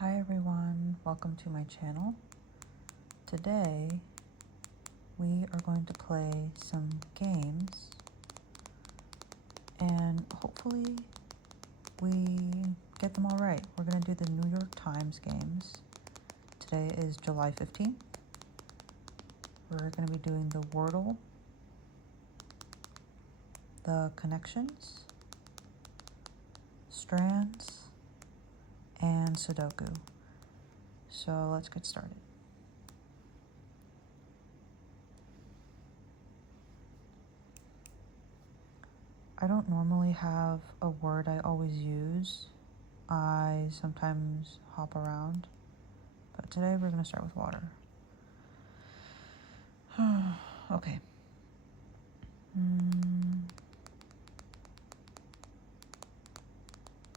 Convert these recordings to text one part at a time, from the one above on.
Hi everyone, welcome to my channel. Today we are going to play some games and hopefully we get them all right. We're going to do the New York Times games. Today is July 15th. We're going to be doing the Wordle, the Connections, Strands, and Sudoku. So let's get started. I don't normally have a word I always use. I sometimes hop around, but today we're going to start with water. Okay.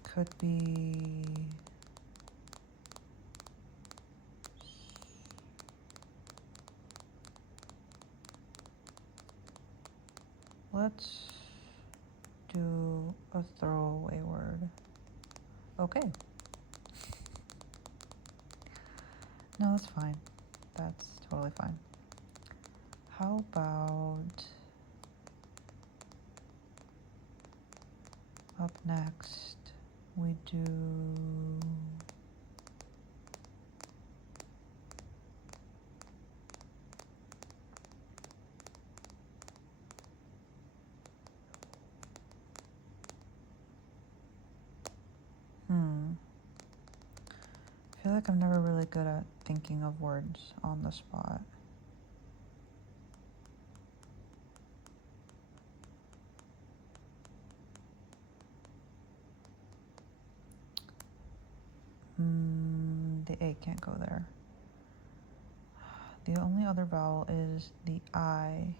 Could be let's do a throwaway word. Okay. No, that's fine. That's totally fine. How about up next we do I feel like I'm never really good at thinking of words on the spot. The A can't go there. The only other vowel is the I.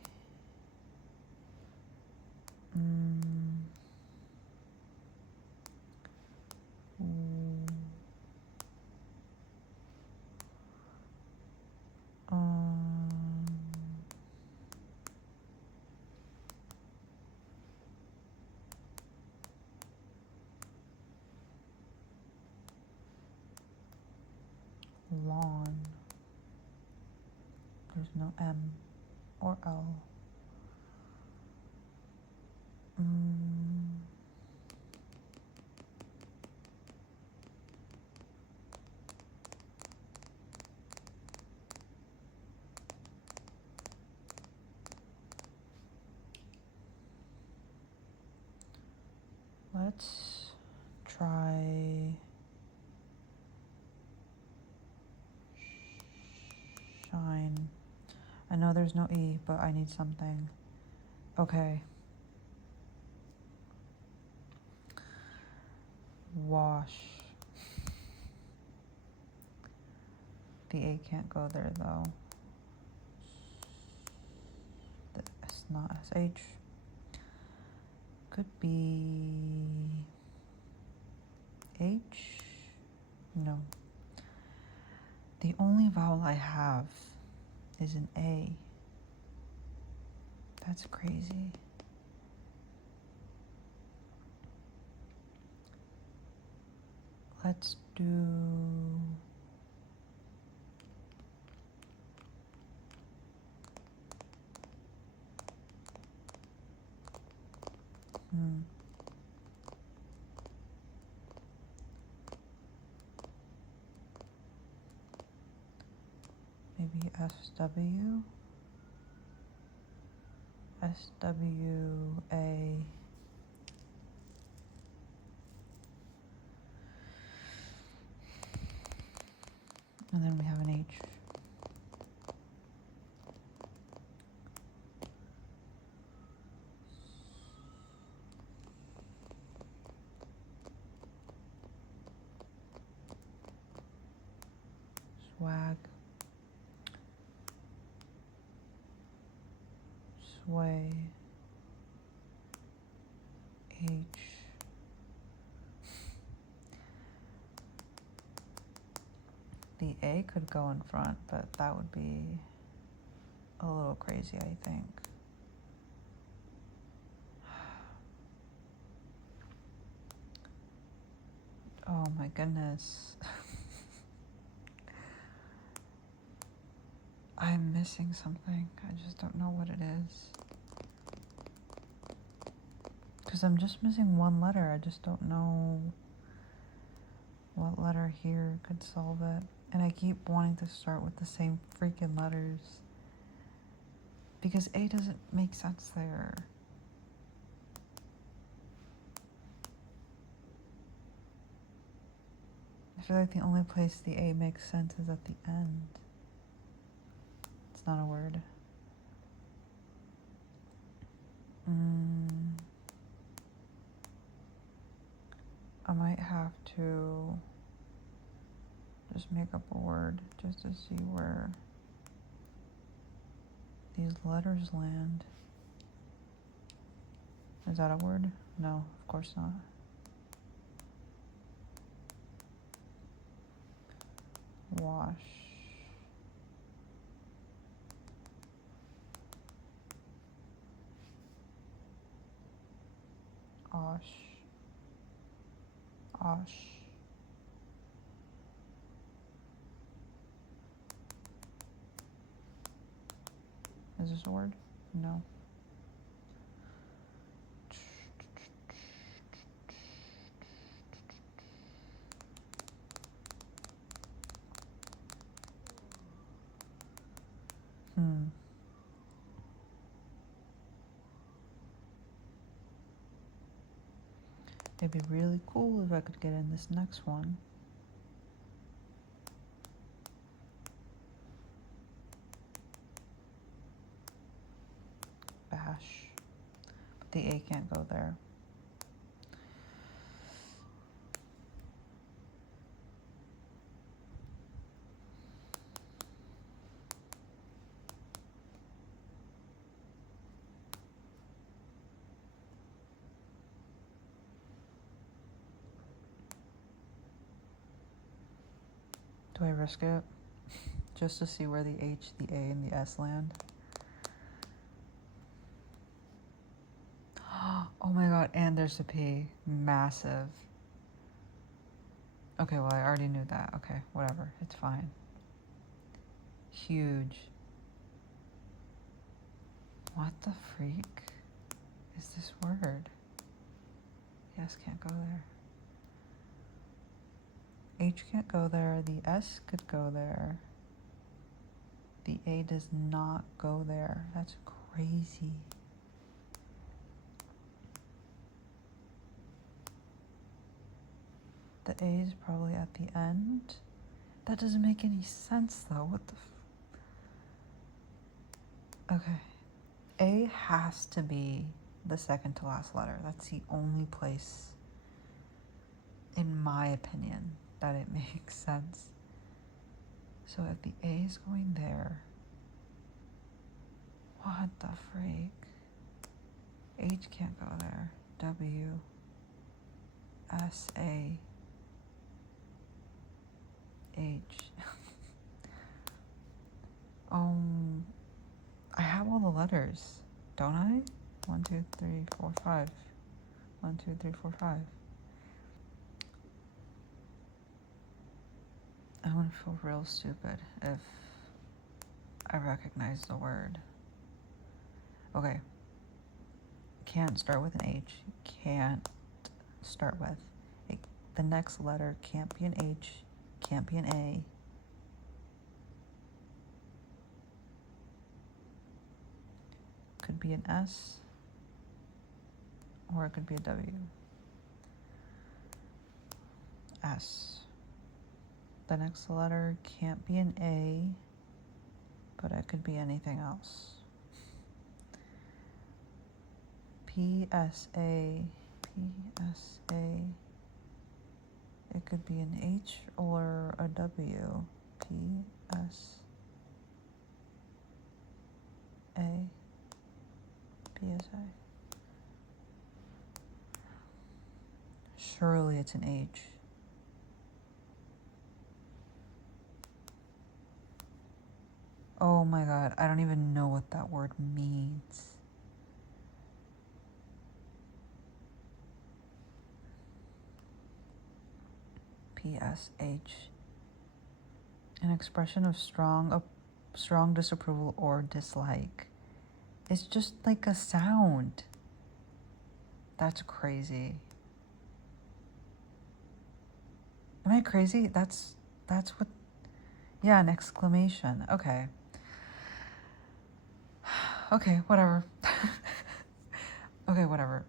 Lawn. There's no M or L. Let's try shine. I know there's no E, but I need something. Okay. Wash. The A can't go there though. The S, not SH. Could be H? No. The only vowel I have is an A. That's crazy. Let's do maybe SW. SWA. And then we have an H. Swag. Sway. H. The A could go in front, but that would be a little crazy, I think. Oh my goodness. I'm missing something. I just don't know what it is. Because I'm just missing one letter. I just don't know what letter here could solve it. And I keep wanting to start with the same freaking letters. Because A doesn't make sense there. I feel like the only place the A makes sense is at the end. It's not a word. I might have to just make up a word just to see where these letters land. Is that a word? No, of course not. Wash. Osh. Osh. Is this a word? No. It'd be really cool if I could get in this next one. Bash. But the A can't go there. Do I risk it? Just to see where the H, the A, and the S land? Oh my god, and there's a P. Massive. Okay, well, I already knew that. Okay, whatever. It's fine. Huge. What the freak is this word? The S can't go there. H can't go there. The S could go there. The A does not go there. That's crazy. The A is probably at the end. That doesn't make any sense though. What the okay. A has to be the second to last letter. That's the only place, in my opinion, that it makes sense. So if the A is going there, what the freak? H can't go there. W, S, A, H. I have all the letters, don't I? 1, 2, 3, 4, 5. 1, 2, 3, 4, 5. I'm gonna feel real stupid if I recognize the word. Okay. Can't start with an H. Can't start with. The next letter can't be an H. Can't be an A. Could be an S. Or it could be a W. S. The next letter can't be an A, but it could be anything else. PSA. PSA. It could be an H or a W. PSA. PSA. Surely it's an H. Oh my god, I don't even know what that word means. PSH. An expression of strong strong disapproval or dislike. It's just like a sound. That's crazy. Am I crazy? That's what, yeah, an exclamation. Okay. Okay, whatever. Okay, whatever.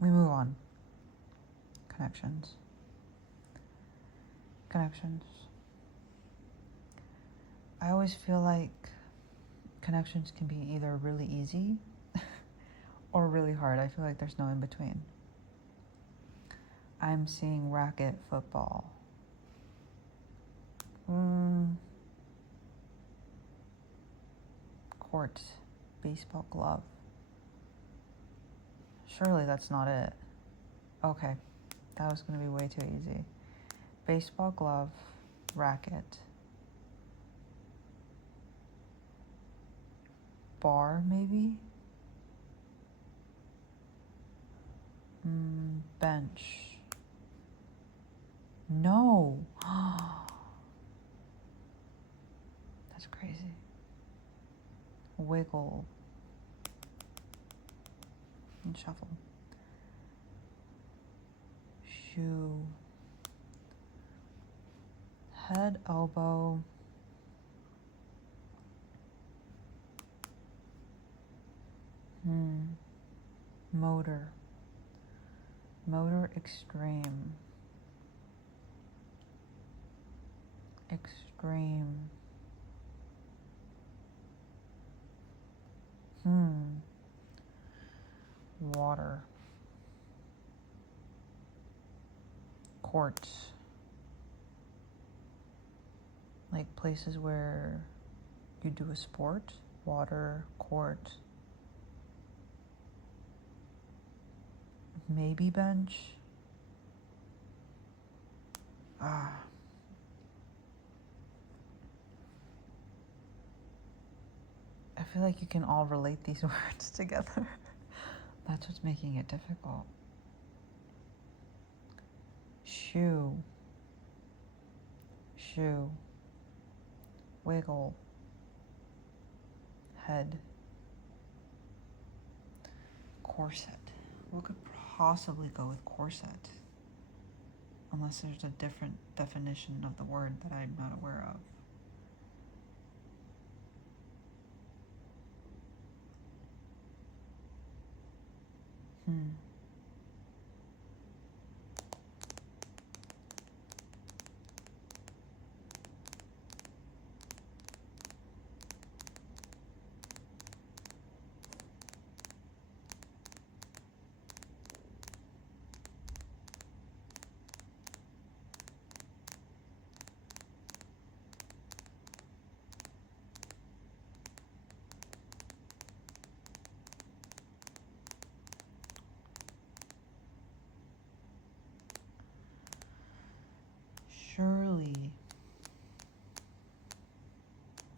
We move on. Connections. Connections. I always feel like connections can be either really easy or really hard. I feel like there's no in between. I'm seeing racket football. Court, baseball glove. Surely that's not it. Okay, that was going to be way too easy. Baseball glove, racket. Bar, maybe? Bench. No. That's crazy. Wiggle. And shuffle. Shoe. Head, elbow. Motor. Motor extreme. Extreme. Water. Court. Like places where you do a sport. Water, court. Maybe bench. I feel like you can all relate these words together. That's what's making it difficult. Shoe. Shoe. Wiggle. Head. Corset. What could possibly go with corset? Unless there's a different definition of the word that I'm not aware of. Surely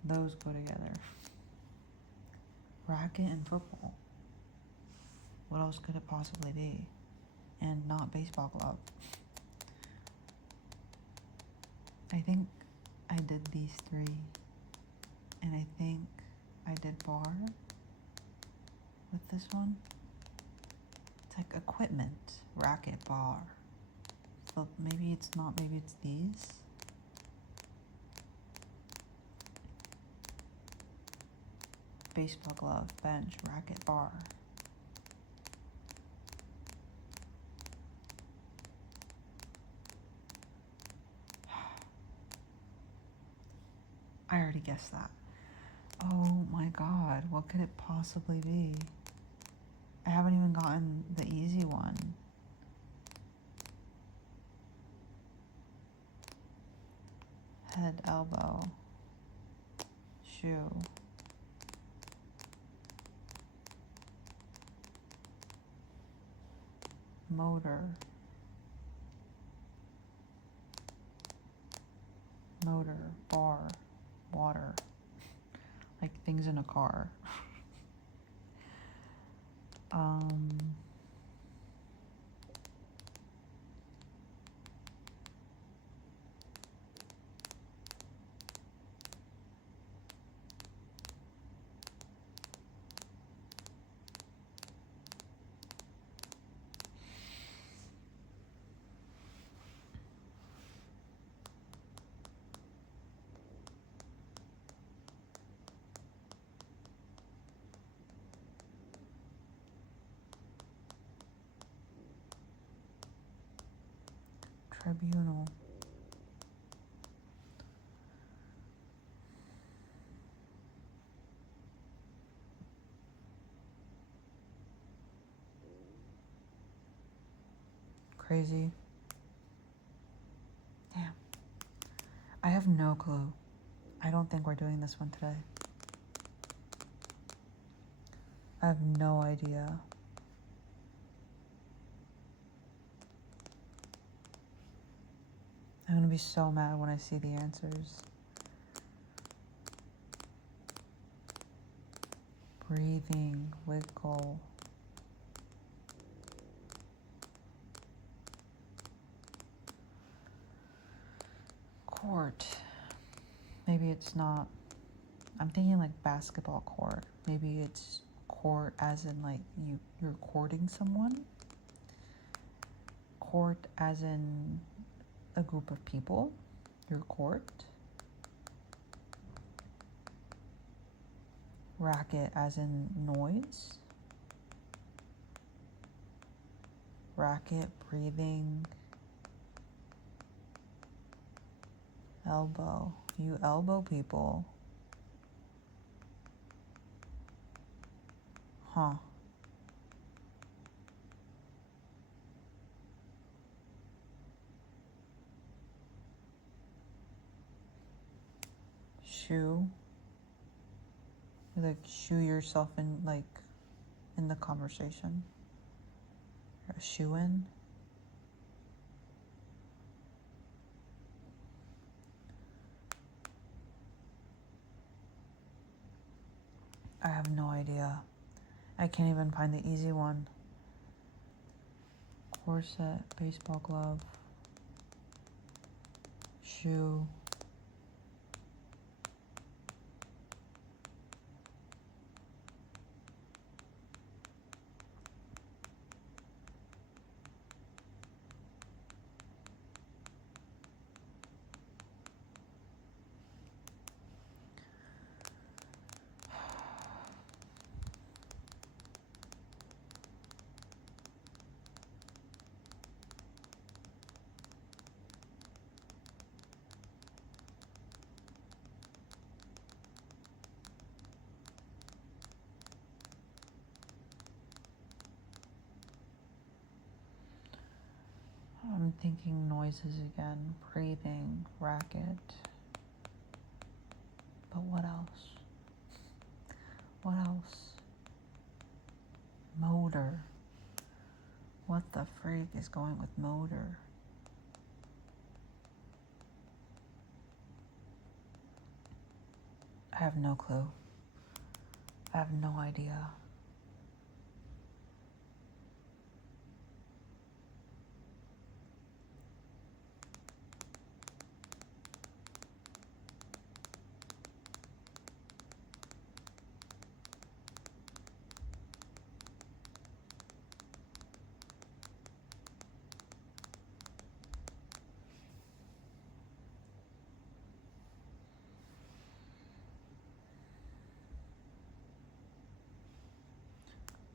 those go together. Racket and football. What else could it possibly be? And not baseball glove. I think I did these three. And I think I did bar with this one. It's like equipment. Racket, bar. So maybe it's not, maybe it's these. Baseball glove, bench, racket, bar. I already guessed that. Oh my god, what could it possibly be? I haven't even gotten the easy one. Head, elbow, shoe. Motor. Motor, bar, water. Like things in a car. tribunal. Crazy. Damn. I have no clue. I don't think we're doing this one today. I have no idea. I'm gonna be so mad when I see the answers. Breathing, wiggle. Court. Maybe it's not. I'm thinking like basketball court. Maybe it's court as in like you're courting someone. Court as in a group of people. Your court. Racket as in noise. Racket, breathing. Elbow. You elbow people. Huh. Shoe. You like shoe yourself in like in the conversation. A shoe in. I have no idea. I can't even find the easy one. Corset, baseball glove, shoe. I'm thinking noises again. Breathing, racket. But what else? What else? Motor. What the freak is going with motor? I have no clue. I have no idea.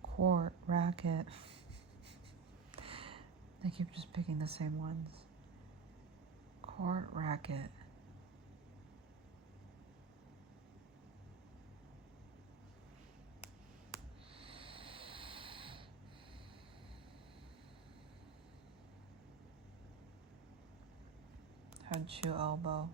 Court, racket. I keep just picking the same ones. Court, racket. Head, shoe, elbow.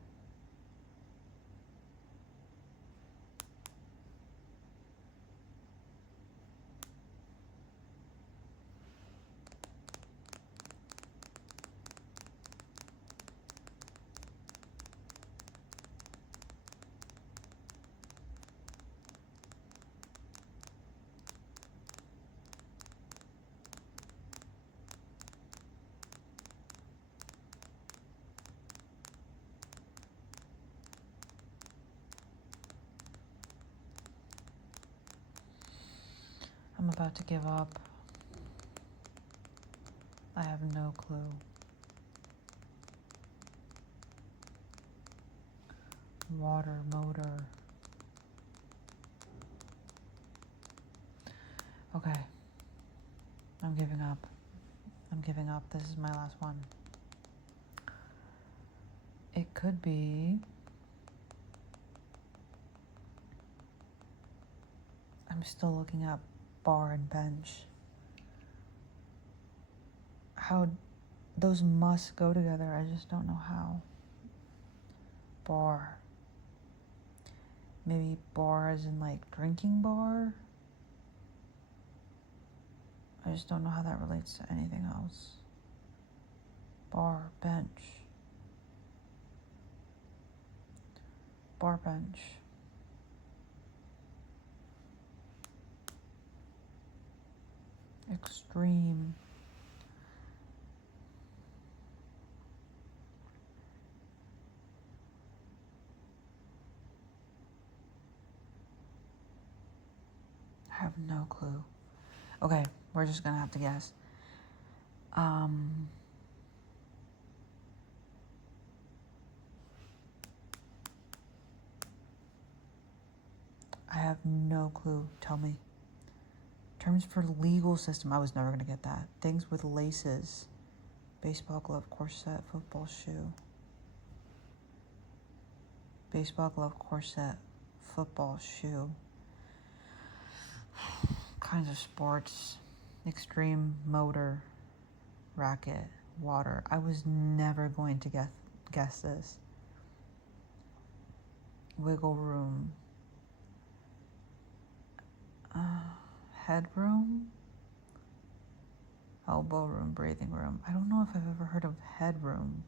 I'm about to give up. I have no clue. Water, motor. Okay. I'm giving up. I'm giving up. This is my last one. could be... I'm still looking at bar and bench. How those must go together, I just don't know how. Bar. Maybe bar as in like drinking bar? I just don't know how that relates to anything else. Bar, bench. Bar bench. Extreme. I have no clue. Okay, we're just gonna have to guess. I have no clue. Tell me. Terms for legal system. I was never gonna get that. Things with laces. Baseball glove, corset, football shoe. Baseball glove, corset, football shoe. Kinds of sports. Extreme motor, racket, water. I was never going to guess this. Wiggle room. Headroom? Elbow room, breathing room. I don't know if I've ever heard of headroom.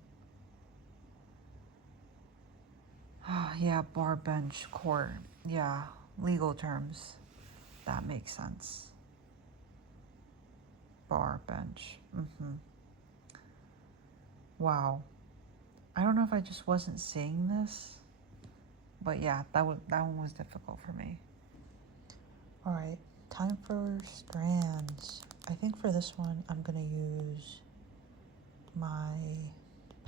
Yeah, bar, bench, court. Yeah, legal terms. That makes sense. Bar, bench. Wow. I don't know if I just wasn't seeing this, but yeah, that one was difficult for me. All right, time for strands. I think for this one, I'm gonna use my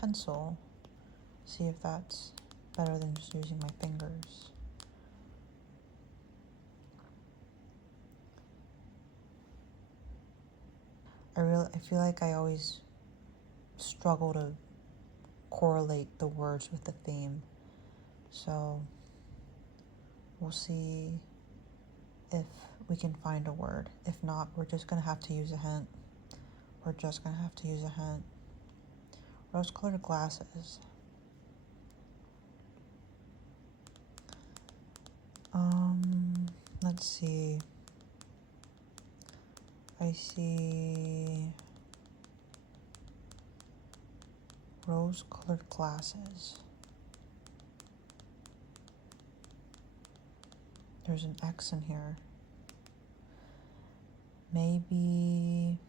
pencil. See if that's better than just using my fingers. I feel like I always struggle to correlate the words with the theme. So we'll see if we can find a word. If not, we're just gonna have to use a hint. Rose-colored glasses. Let's see. I see rose-colored glasses. There's an X in here. Maybe...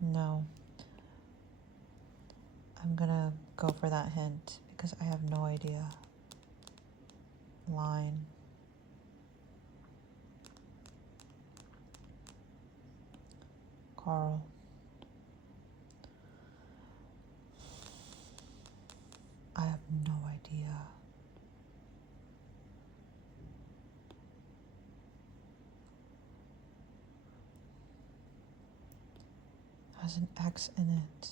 No. I'm gonna go for that hint because I have no idea. Line. Carl. I have no idea. Has an X in it.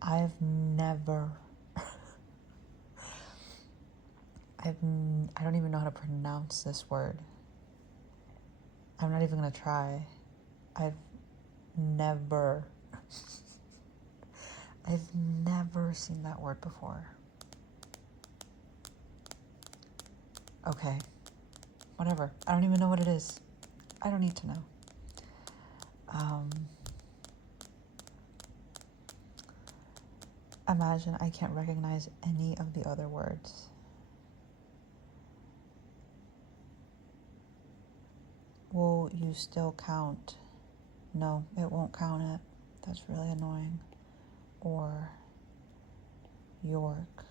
I've never... I don't even know how to pronounce this word. I'm not even gonna try. I've never seen that word before. Okay, whatever. I don't even know what it is. I don't need to know. Imagine I can't recognize any of the other words. Will you still count? No, it won't count it. That's really annoying. Or York.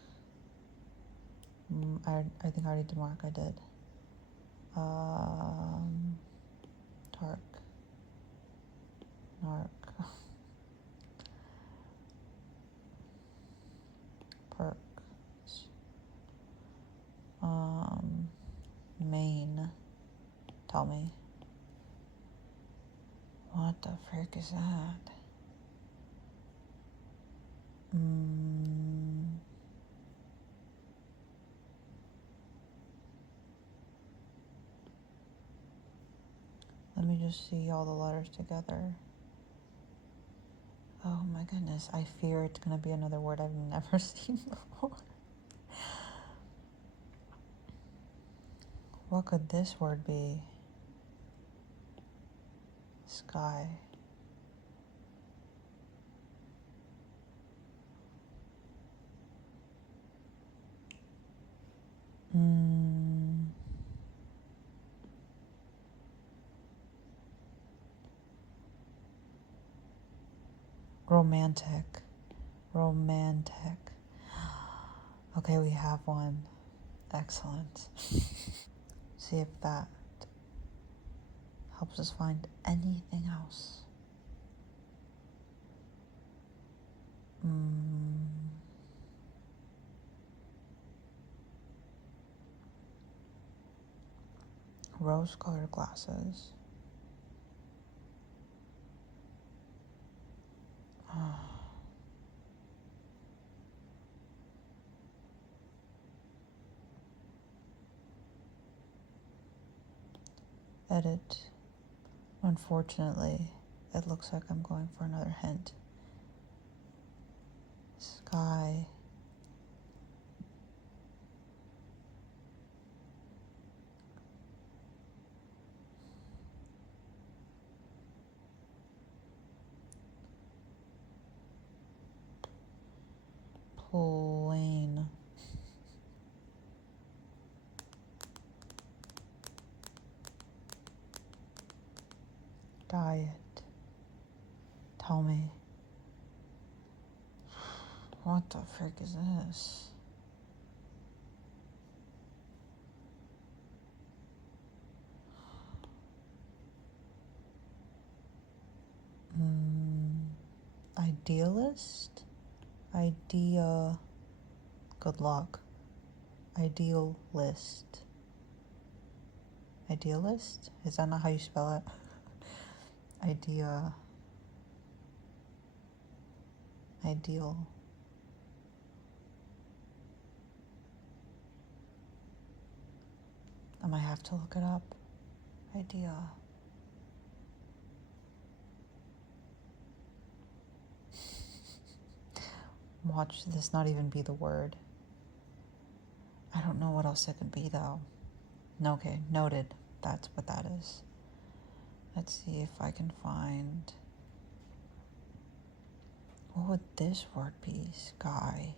I think I already did mark. I did. Tark. Narc. Perks. Maine. Tell me. What the frick is that? Let me just see all the letters together. Oh my goodness, I fear it's gonna be another word I've never seen before. What could this word be? Sky. Romantic. Romantic. Okay, we have one. Excellent. See if that helps us find anything else. Rose-colored glasses. Edit. Unfortunately, it looks like I'm going for another hint. Sky. Plain. Diet. Tell me. What the frick is this? Idealist? Idea. Good luck. Idealist. Idealist? Is that not how you spell it? Idea. Ideal. I might have to look it up. Idea. Watch this not even be the word. I don't know what else it could be though. Okay, noted. That's what that is. Let's see if I can find... What would this word be? Sky.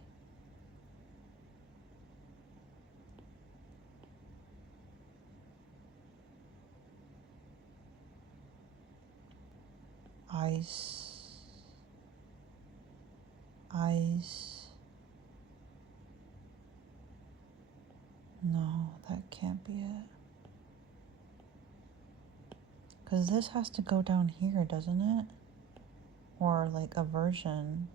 Ice. Ice. No, that can't be it. Because this has to go down here, doesn't it? Or like a version.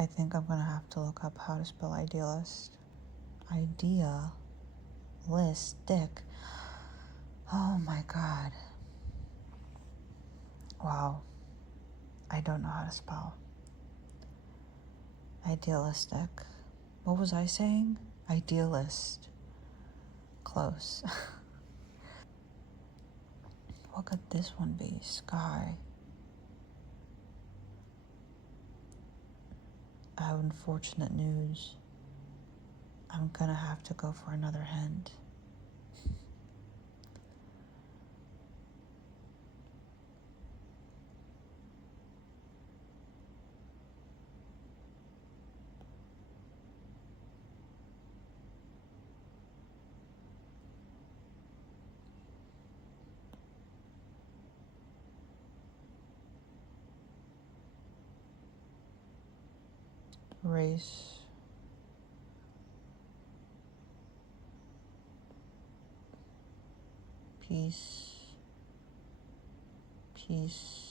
I think I'm gonna have to look up how to spell idealist. Idea. List. Dick. Oh my god. Wow. I don't know how to spell. Idealistic. What was I saying? Idealist. Close. What could this one be? Sky. I have unfortunate news. I'm gonna have to go for another hint. Race. Peace. Piece.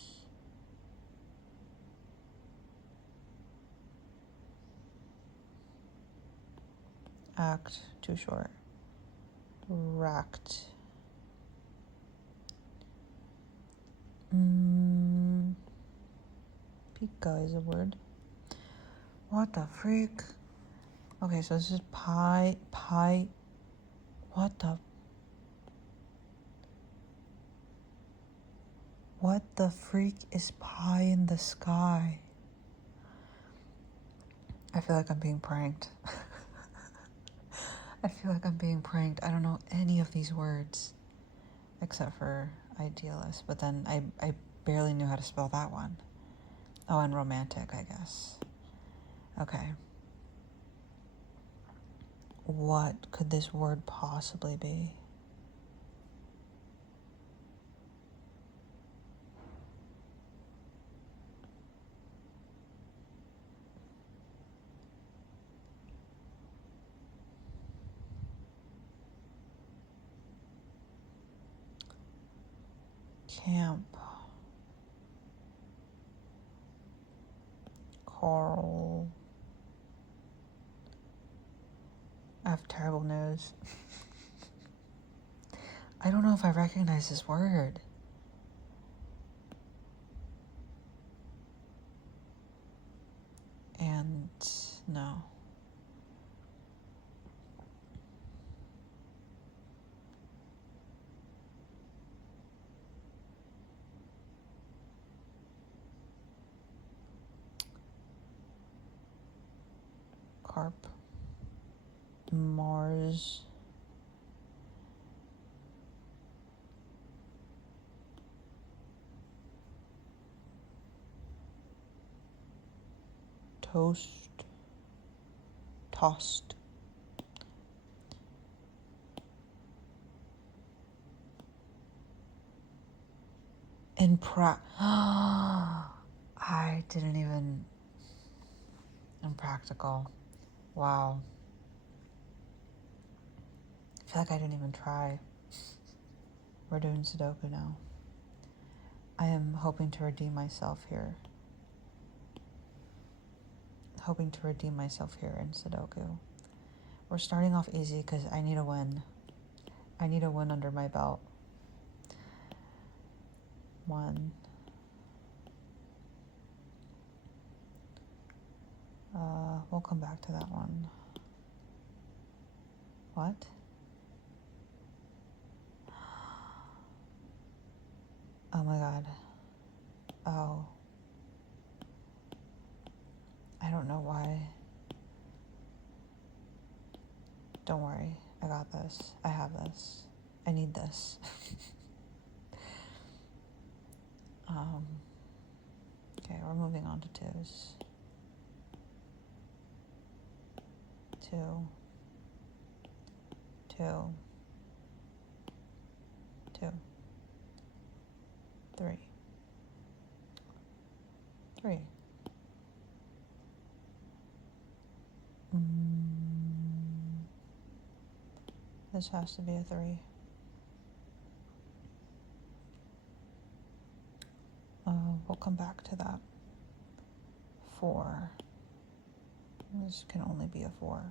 Act, too short. Racked. Pika is a word. What the freak? Okay, so this is pie. What the freak is pie in the sky? I feel like I'm being pranked. I feel like I'm being pranked. I don't know any of these words except for idealist, but then I barely knew how to spell that one. Oh, and romantic, I guess. Okay. What could this word possibly be? Camp. Coral. I have terrible news. I don't know if I recognize this word. And no. Carp. Mars. Toast. Tossed. I didn't even. Impractical. Wow. I feel like I didn't even try. We're doing Sudoku now. I am hoping to redeem myself here. In Sudoku. We're starting off easy because I need a win. I need a win under my belt. 1. We'll come back to that one. What? Oh my god. Oh. I don't know why. Don't worry. I got this. I have this. I need this. Okay, we're moving on to 2s. 2. 2. 2. 3. 3. This has to be a 3. We'll come back to that. 4. This can only be a 4.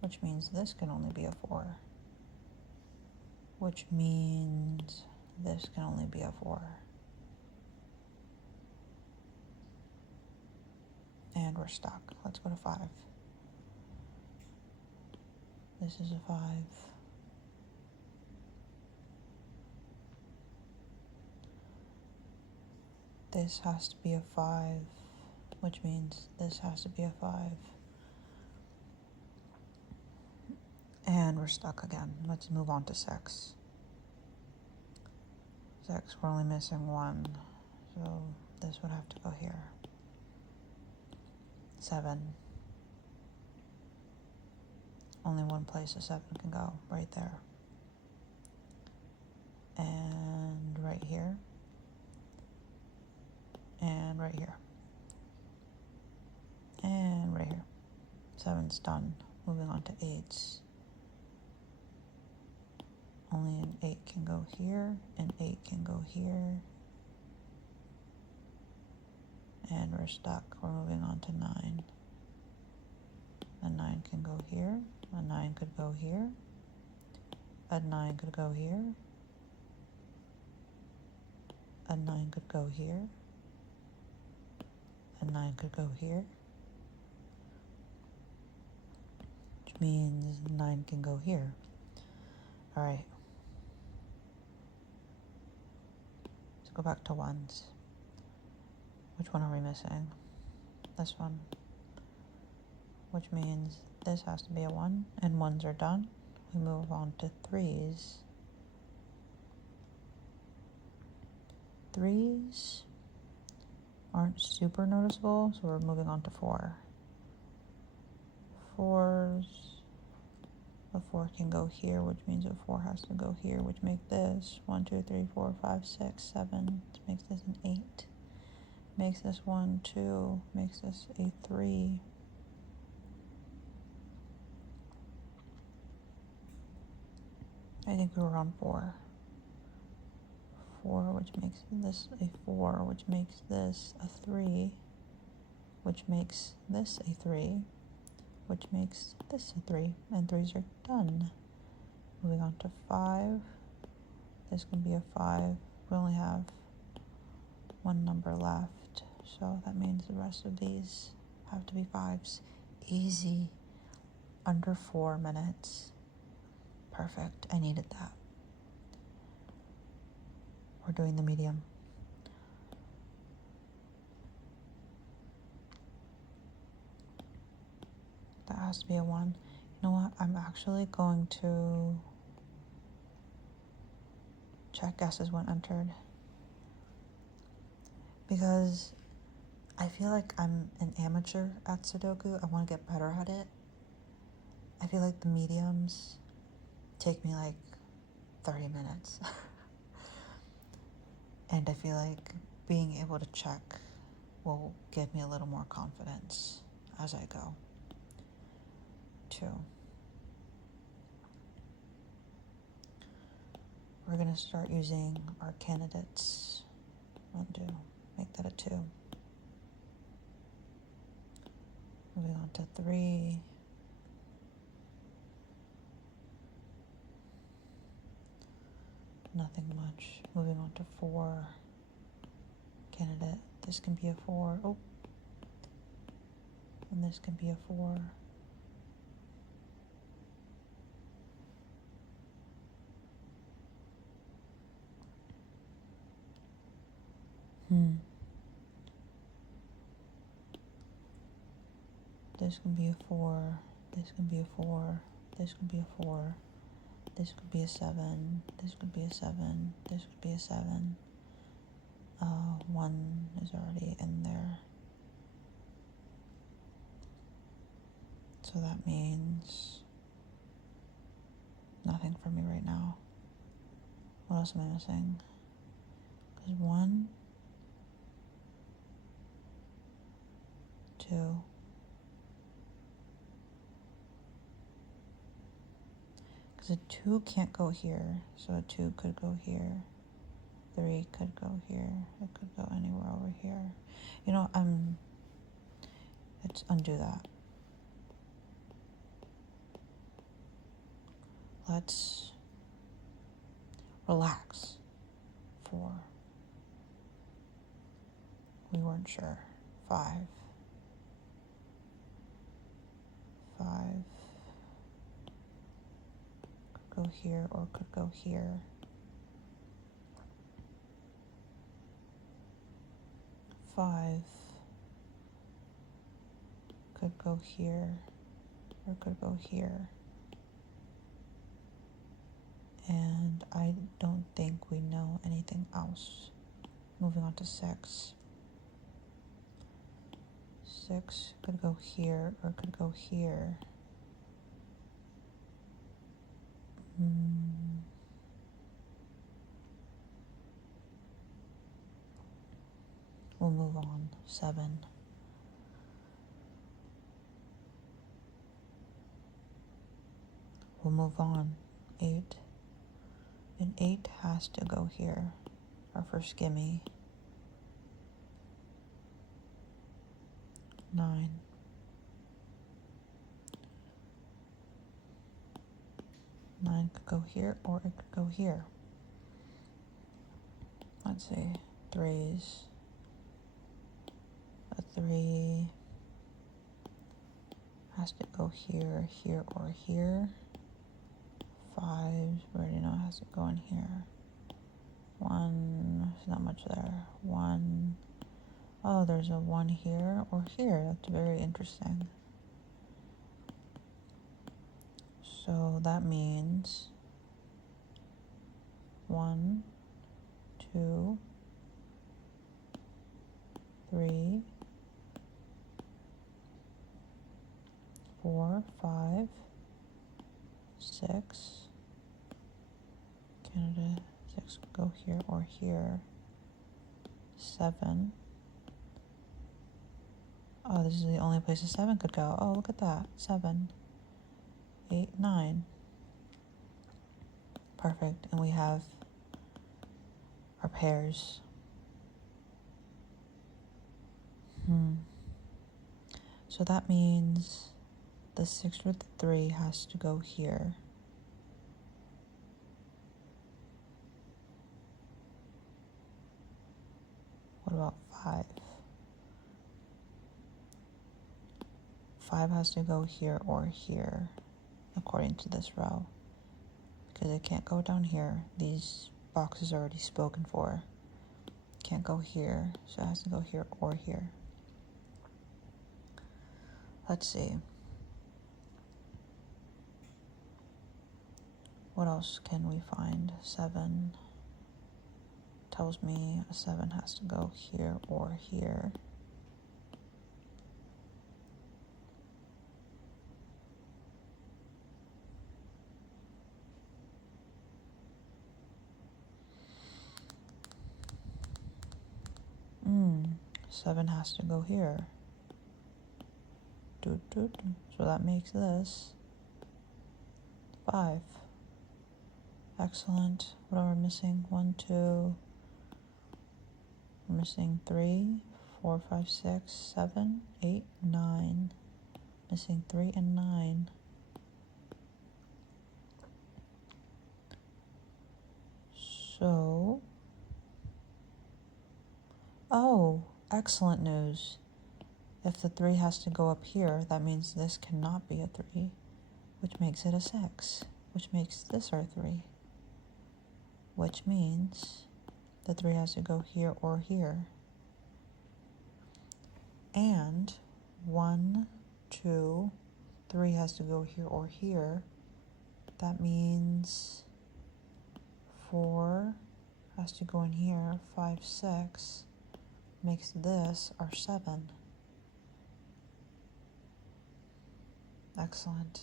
Which means this can only be a 4. Which means this can only be a 4. And we're stuck. Let's go to 5. This is a 5. This has to be a 5, which means this has to be a 5. And we're stuck again. Let's move on to 6. 6, we're only missing 1, so this would have to go here. 7. Only one place a 7 can go, right there. And right here. And right here. And right here. 7's done. Moving on to 8s. Only an 8 can go here, and 8 can go here, And we're stuck. We're moving on to 9. A 9 can go here. A 9 could go here. A 9 could go here. A 9 could go here. A 9 could go here. Which means 9 can go here. Alright. Let's go back to 1s. Which one are we missing? This one. Which means this has to be a 1, and 1s are done. We move on to 3s. 3s aren't super noticeable, so we're moving on to 4. 4s, a 4 can go here, which means a 4 has to go here, which makes this 1, 2, 3, 4, 5, 6, 7, makes this an 8, makes this 1, 2, makes this a 3. I think we were on 4. 4, which makes this a 4, which makes this a 3, which makes this a 3, which makes this a 3, and 3s are done. Moving on to 5. This can be a 5. We only have one number left, so that means the rest of these have to be 5s. Easy. Under 4 minutes. Perfect. I needed that. We're doing the medium. That has to be a 1. You know what? I'm actually going to check guesses when entered, because I feel like I'm an amateur at Sudoku. I want to get better at it. I feel like the mediums take me like 30 minutes. And I feel like being able to check will give me a little more confidence as I go, too. We're going to start using our candidates. Undo. Make that a 2. Moving on to 3. Nothing much. Moving on to 4. Candidate. This can be a 4. Oh. And this can be a 4. This can be a 4. This can be a 4. This can be a 4. This could be a 7. This could be a 7. This could be a 7. 1 is already in there. So that means nothing for me right now. What else am I missing? Because 1, 2, because a 2 can't go here, so a 2 could go here. 3 could go here. It could go anywhere over here. You know, let's undo that. Let's relax. 4. We weren't sure. 5. 5. Could go here or could go here. 5 could go here or could go here. And I don't think we know anything else. Moving on to 6. 6 could go here or could go here. We'll move on. 7. We'll move on. 8. And 8 has to go here. Our first gimme. 9. Nine could go here or it could go here. Let's see. 3s. A 3 has to go here, here, or here. 5s, we already know it has to go in here. 1, there's not much there. 1. Oh, there's a 1 here or here. That's very interesting. So that means 1, 2, 3, 4, 5, 6. Canada 6 could go here or here. 7. Oh, this is the only place a 7 could go. Oh, look at that. 7, 8, 9. Perfect. And we have our pairs. So that means the 6 with the 3 has to go here. What about 5? 5 has to go here or here, according to this row. Because it can't go down here. These boxes are already spoken for. Can't go here, so it has to go here or here. Let's see. What else can we find? 7 tells me a 7 has to go here or here. Seven has to go here. So that makes this 5. Excellent. What are we missing? 1, 2. We're missing 3, 4, 5, 6, 7, 8, 9. Missing 3 and 9. So, oh, excellent news. If the 3 has to go up here, that means this cannot be a 3, which makes it a 6, which makes this our 3, which means the 3 has to go here or here. And 1, 2, 3 has to go here or here. That means 4 has to go in here. 5, 6 makes this our 7. Excellent.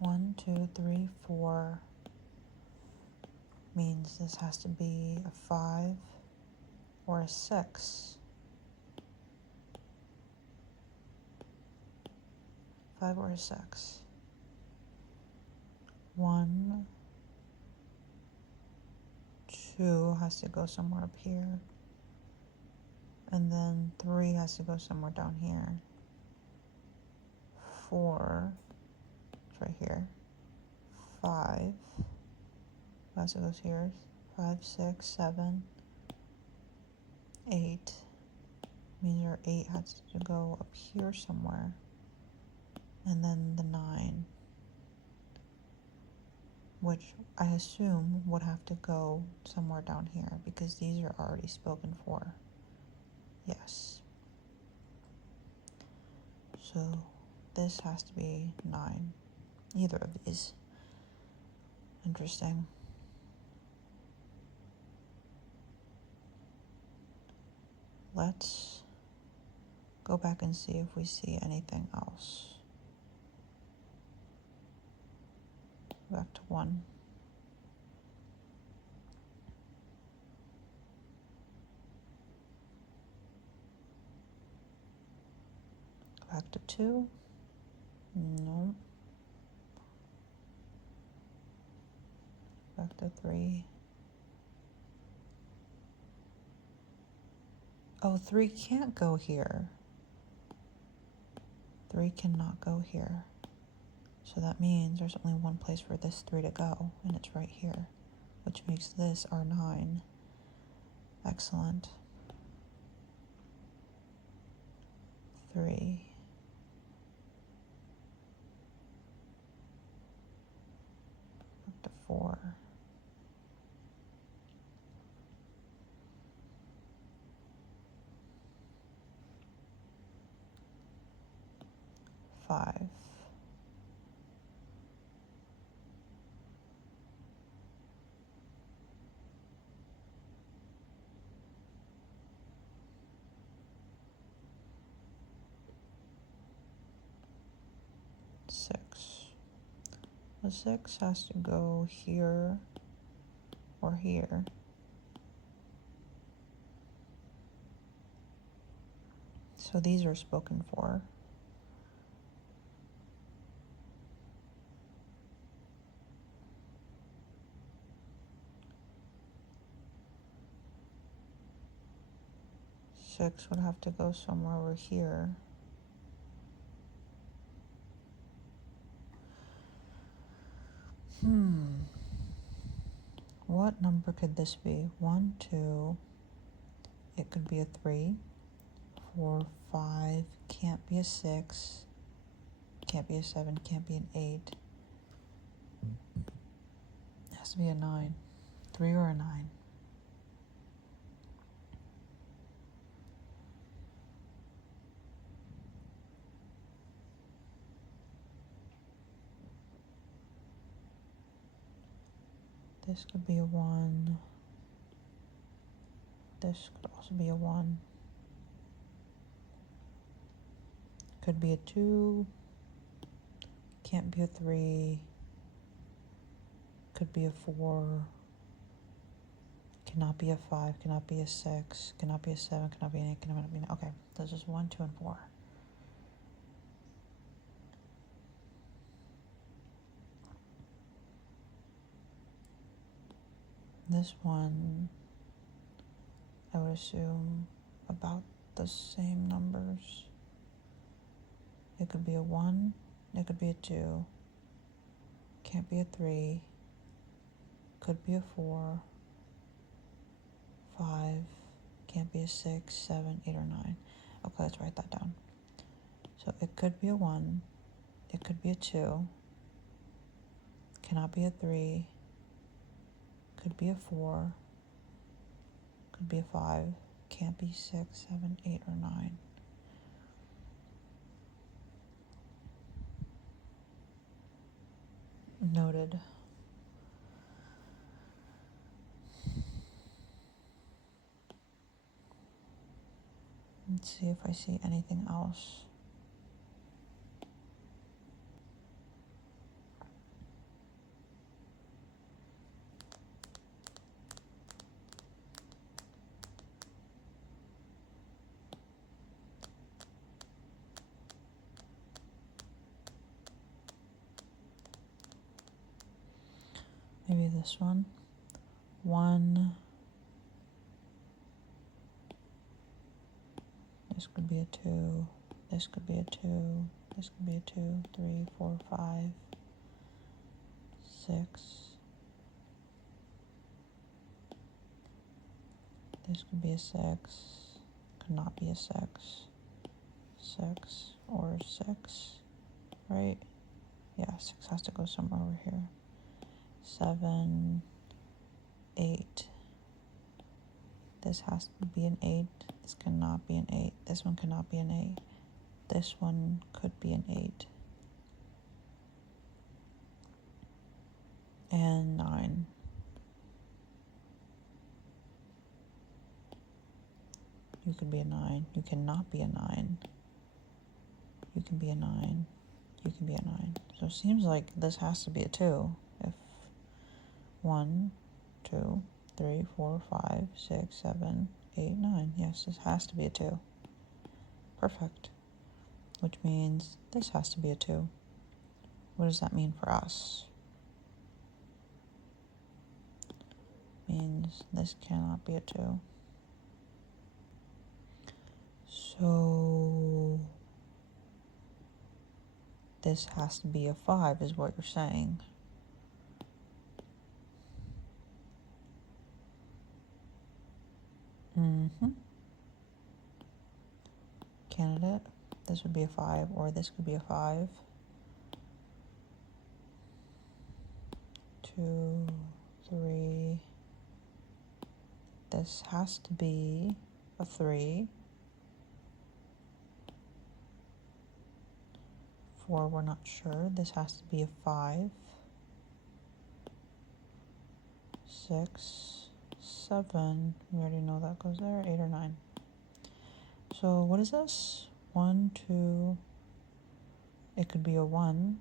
1, 2, 3, 4 means this has to be a 5 or a 6. 5 or a 6. 1, 2 has to go somewhere up here. And then 3 has to go somewhere down here. 4, it's right here. 5 has to go here. 5, 6, 7, 8. Means your 8 has to go up here somewhere. And then the 9, which I assume would have to go somewhere down here because these are already spoken for. Yes. So this has to be 9. Either of these. Interesting. Let's go back and see if we see anything else. Back to 1. Back to 2. No. Back to 3. Oh, 3 can't go here. 3 cannot go here. So that means there's only one place for this 3 to go, and it's right here, which makes this our 9. Excellent. 3. Up to 4. 5. 6. The 6 has to go here or here. So these are spoken for. Six would have to go somewhere over here. What number could this be? 1, 2. It could be a 3. 4, 5. Can't be a 6. Can't be a 7. Can't be an 8. It has to be a 9. 3 or a 9. This could be a 1. This could also be a 1. Could be a 2. Can't be a 3. Could be a 4. Cannot be a 5. Cannot be a 6. Cannot be a 7. Cannot be an 8. Cannot be an... Okay, this is 1, 2, and 4. This one, I would assume about the same numbers. It could be a 1, it could be a 2, can't be a 3, could be a 4, 5, can't be a 6, 7, 8, or 9. Okay, let's write that down. So it could be a 1, it could be a 2, cannot be a 3, could be a 4, could be a 5, can't be 6, 7, 8, or 9. Noted. Let's see if I see anything else. Maybe this one. 1. This could be a 2. This could be a 2. This could be a 2, 3, 4, 5, 6. This could be a 6. Could not be a 6. 6 or 6, right? Yeah, 6 has to go somewhere over here. 7, 8. This has to be an 8. This cannot be an 8. This one cannot be an 8. This one could be an 8. And 9. You could be a 9. You cannot be a 9. You can be a 9. You can be a 9. So it seems like this has to be a 2. If 1, 2, 3, 4, 5, 6, 7, 8, 9. Yes, this has to be a 2. Perfect. Which means this has to be a 2. What does that mean for us? Means this cannot be a 2. So this has to be a 5 is what you're saying. Candidate, this would be a 5, or this could be a 5. 2, 3. This has to be a 3. 4, we're not sure. This has to be a 5. 6, 7. We already know that goes there. 8 or 9. So what is this? 1, 2. It could be a 1.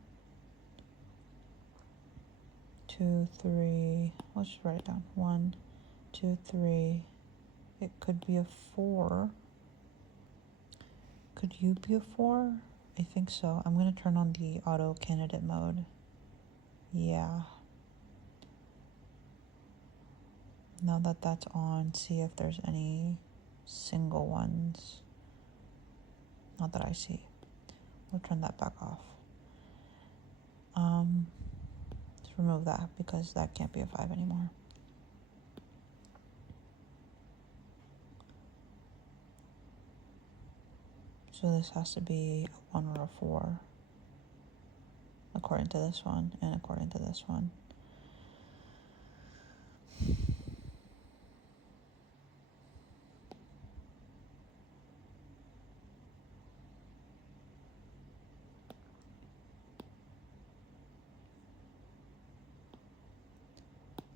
2, 3. Let's just write it down. 1, 2, 3. It could be a 4. Could you be a 4? I think so. I'm going to turn on the auto candidate mode. Yeah. Now that that's on, see if there's any single ones. Not that I see. We'll turn that back off. Let's remove that because that can't be a 5 anymore. So this has to be a 1 or a 4, according to this one and according to this one.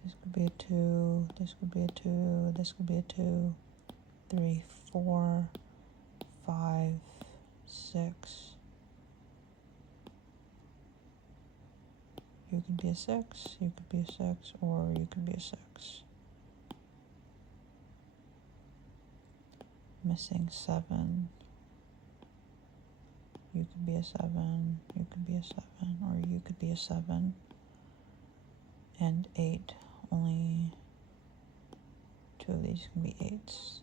This could be a 2, this could be a 2, this could be a 2, 3, 4, 5, 6. You could be a 6, you could be a 6, or you could be a 6. Missing 7. You could be a 7, you could be a 7, or you could be a 7. And 8. Only 2 of these can be 8s.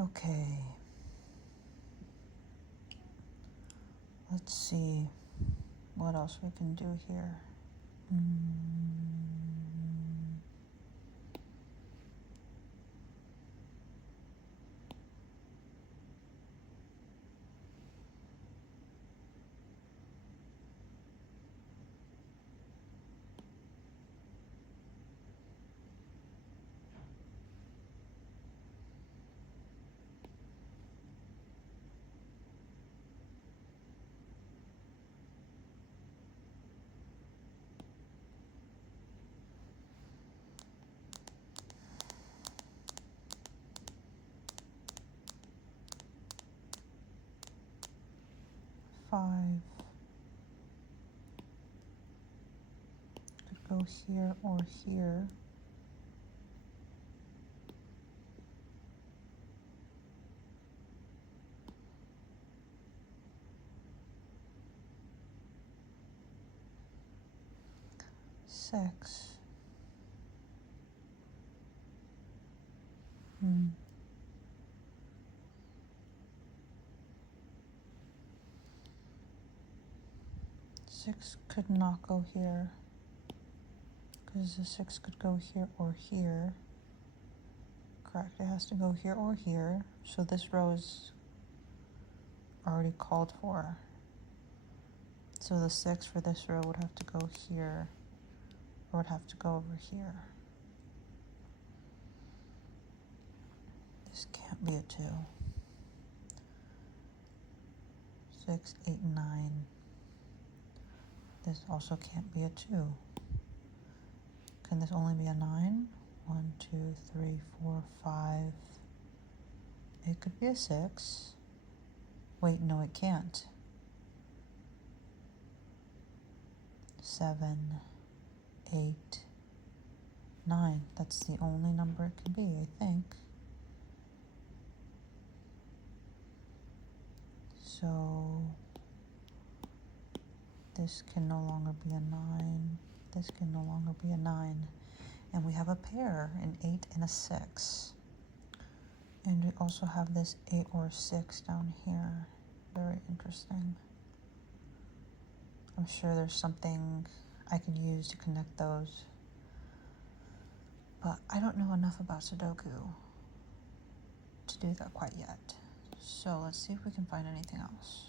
Okay. Let's see what else we can do here. 5 could go here or here. 6. 6 could not go here, because the 6 could go here or here. Correct, it has to go here or here, so this row is already called for. So the 6 for this row would have to go here, or would have to go over here. This can't be a 2. 6, 8, 9. This also can't be a 2. Can this only be a 9? 1, 2, 3, 4, 5. It could be a 6. Wait, no, it can't. 7, 8, 9. That's the only number it could be, I think. So this can no longer be a 9. This can no longer be a 9. And we have a pair, an 8 and a 6. And we also have this 8 or 6 down here. Very interesting. I'm sure there's something I could use to connect those. But I don't know enough about Sudoku to do that quite yet. So let's see if we can find anything else.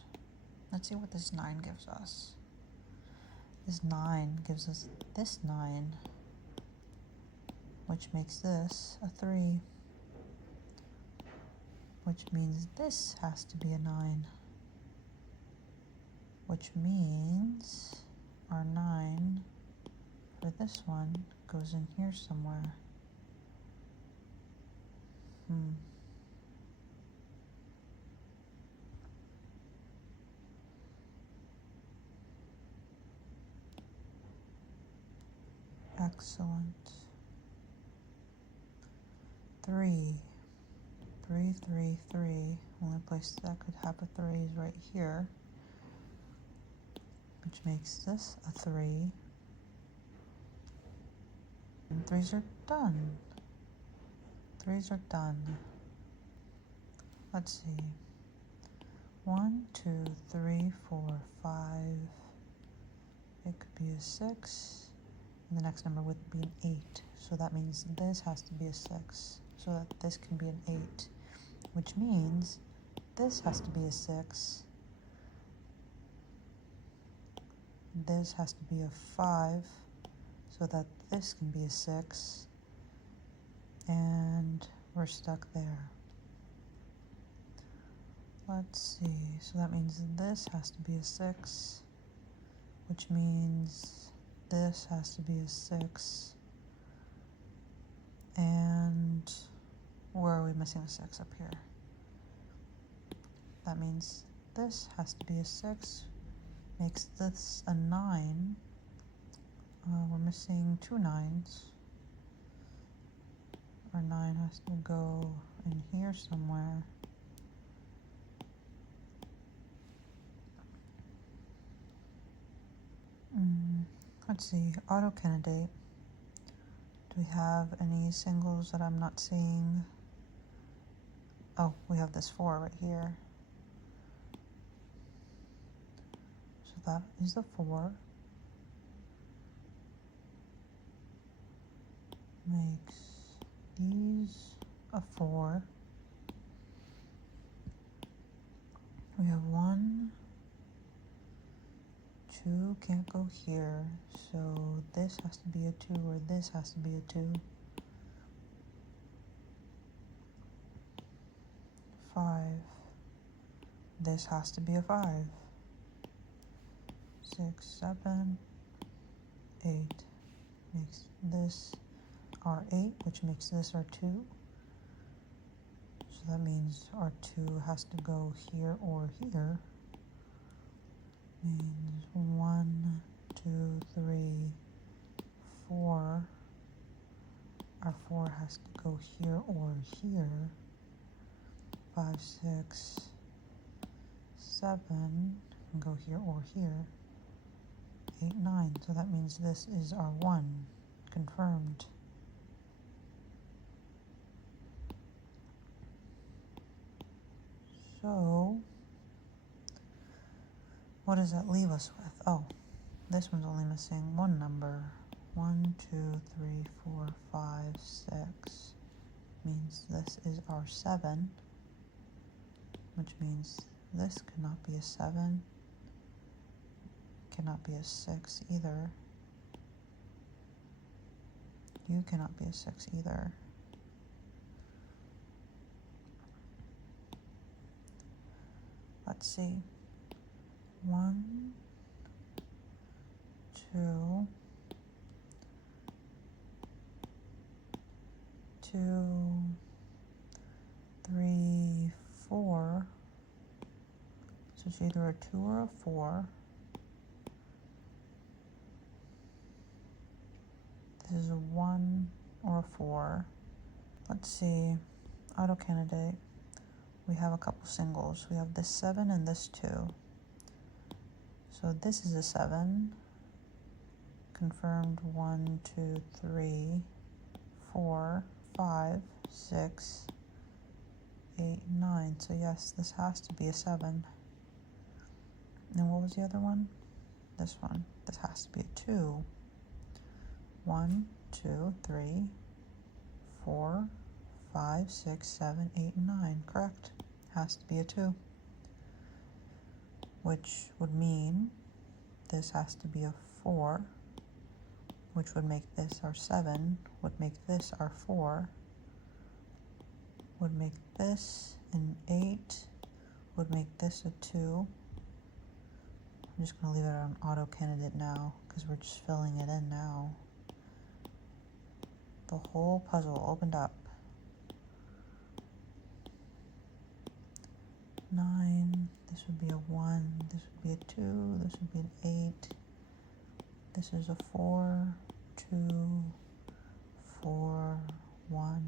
Let's see what this 9 gives us. This 9 gives us this 9, which makes this a 3, which means this has to be a 9, which means our 9 for this one goes in here somewhere. Excellent. 3, 3, 3, 3. Only place that could have a 3 is right here, which makes this a 3. And 3s are done. 3s are done. Let's see. 1, 2, 3, 4, 5. It could be a 6. And the next number would be an 8. So that means this has to be a 6. So that this can be an 8. Which means this has to be a 6. This has to be a 5. So that this can be a 6. And we're stuck there. Let's see. So that means this has to be a 6. Which means this has to be a 6. And where are we missing a 6 up here? That means this has to be a 6. Makes this a 9. We're missing 2 9s. Our 9 has to go in here somewhere. Let's see, auto candidate. Do we have any singles that I'm not seeing? Oh, we have this 4 right here. So that is the 4. Makes these a 4. We have 1, 2 can't go here, so this has to be a 2 or this has to be a 2. 5. This has to be a 5. 6, 7, 8. Makes this our 8, which makes this our 2. So that means our 2 has to go here or here. Means 1, 2, 3, 4. Our 4 has to go here or here. 5, 6, 7 can go here or here. 8, 9. So that means this is our 1. Confirmed. So what does that leave us with? Oh, this one's only missing one number. 1, 2, 3, 4, 5, 6. Means this is our 7, which means this cannot be a 7. Cannot be a 6 either. You cannot be a 6 either. Let's see. 1, 2, 2, 3, 4. So it's either a 2 or a 4. This is a 1 or a 4. Let's see. Auto candidate. We have a couple singles. We have this 7 and this 2. So this is a 7. Confirmed 1, 2, 3, 4, 5, 6. 8, 9. So yes, this has to be a 7. And what was the other one? This one. This has to be a 2. 1, 2, 3, 4, 5, 6, 7, 8, and 9. Correct. Has to be a 2. Which would mean this has to be a 4, which would make this our 7, would make this our 4, would make this an 8, would make this a 2. I'm just going to leave it on auto candidate now because we're just filling it in now. The whole puzzle opened up. 9, this would be a 1, this would be a 2, this would be an 8. This is a 4, 2, 4, 1,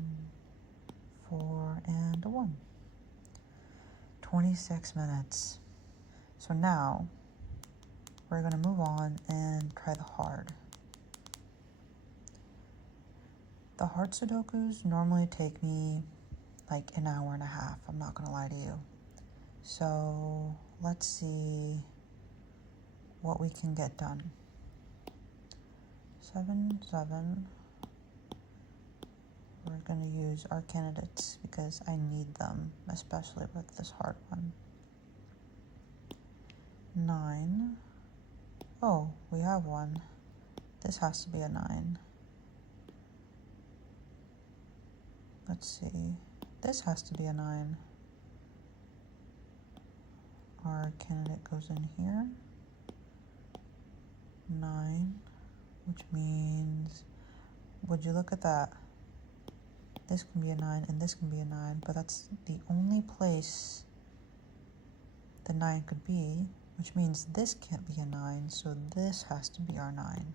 4, and a 1. 26 minutes. So now we're going to move on and try the hard. The hard Sudokus normally take me like an hour and a half. I'm not going to lie to you. So let's see what we can get done. 7, 7. We're going to use our candidates because I need them, especially with this hard one. 9. Oh, we have one. This has to be a 9. Let's see. This has to be a 9. Our candidate goes in here. 9, which means, would you look at that? This can be a 9 and this can be a 9, but that's the only place the 9 could be, which means this can't be a 9, so this has to be our 9.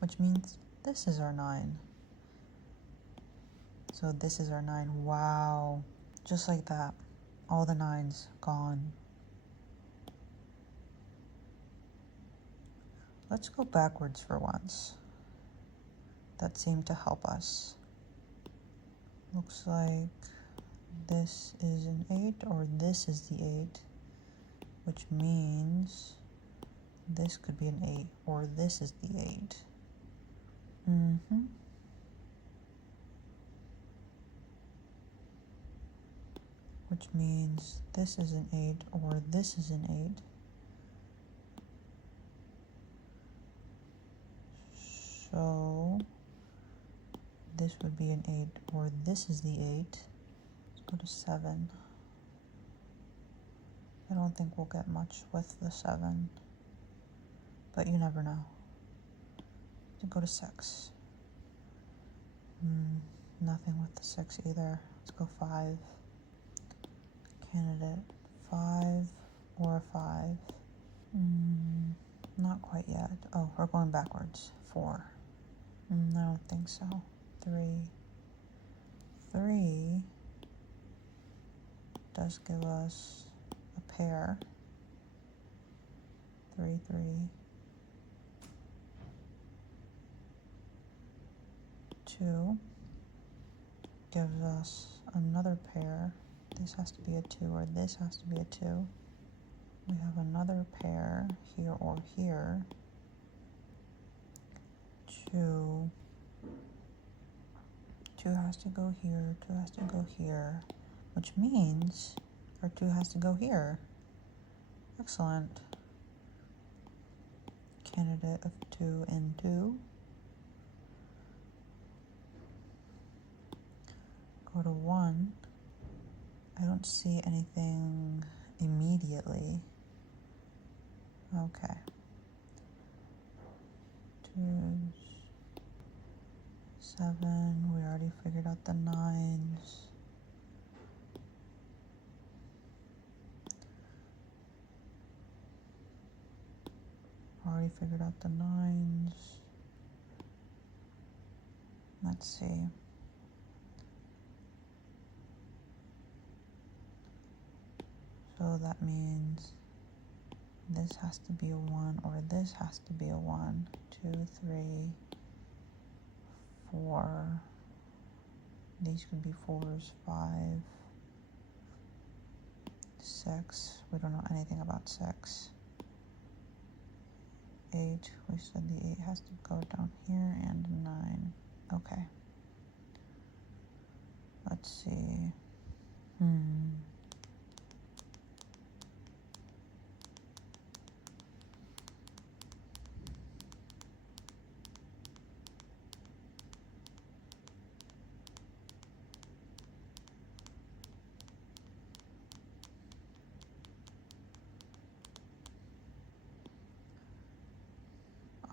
Which means this is our 9. So this is our 9. Wow. Just like that. All the 9s gone. Let's go backwards for once. That seemed to help us. Looks like this is an 8 or this is the 8, which means this could be an 8 or this is the 8. Which means this is an 8 or this is an 8. So this would be an 8 or this is the 8. Let's go to 7. I don't think we'll get much with the 7, but you never know. Let's go to 6. Nothing with the 6 either. Let's go 5. Candidate 5 or a 5. Not quite yet. Oh, we're going backwards. 4. I don't think so. 3. 3 does give us a pair. 3, 3. 2 gives us another pair. This has to be a 2 or this has to be a 2. We have another pair here or here. 2. 2 has to go here, 2 has to go here, which means our 2 has to go here. Excellent. Candidate of 2 and 2. Go to 1. I don't see anything immediately. Okay. 2, 7. We already figured out the 9s. Already figured out the 9s. Let's see. So that means this has to be a 1 or this has to be a 1. 2, 3, 4, These could be 4s, 5, 6. We don't know anything about 6. 8. We said the 8 has to go down here, and 9. Okay. Let's see.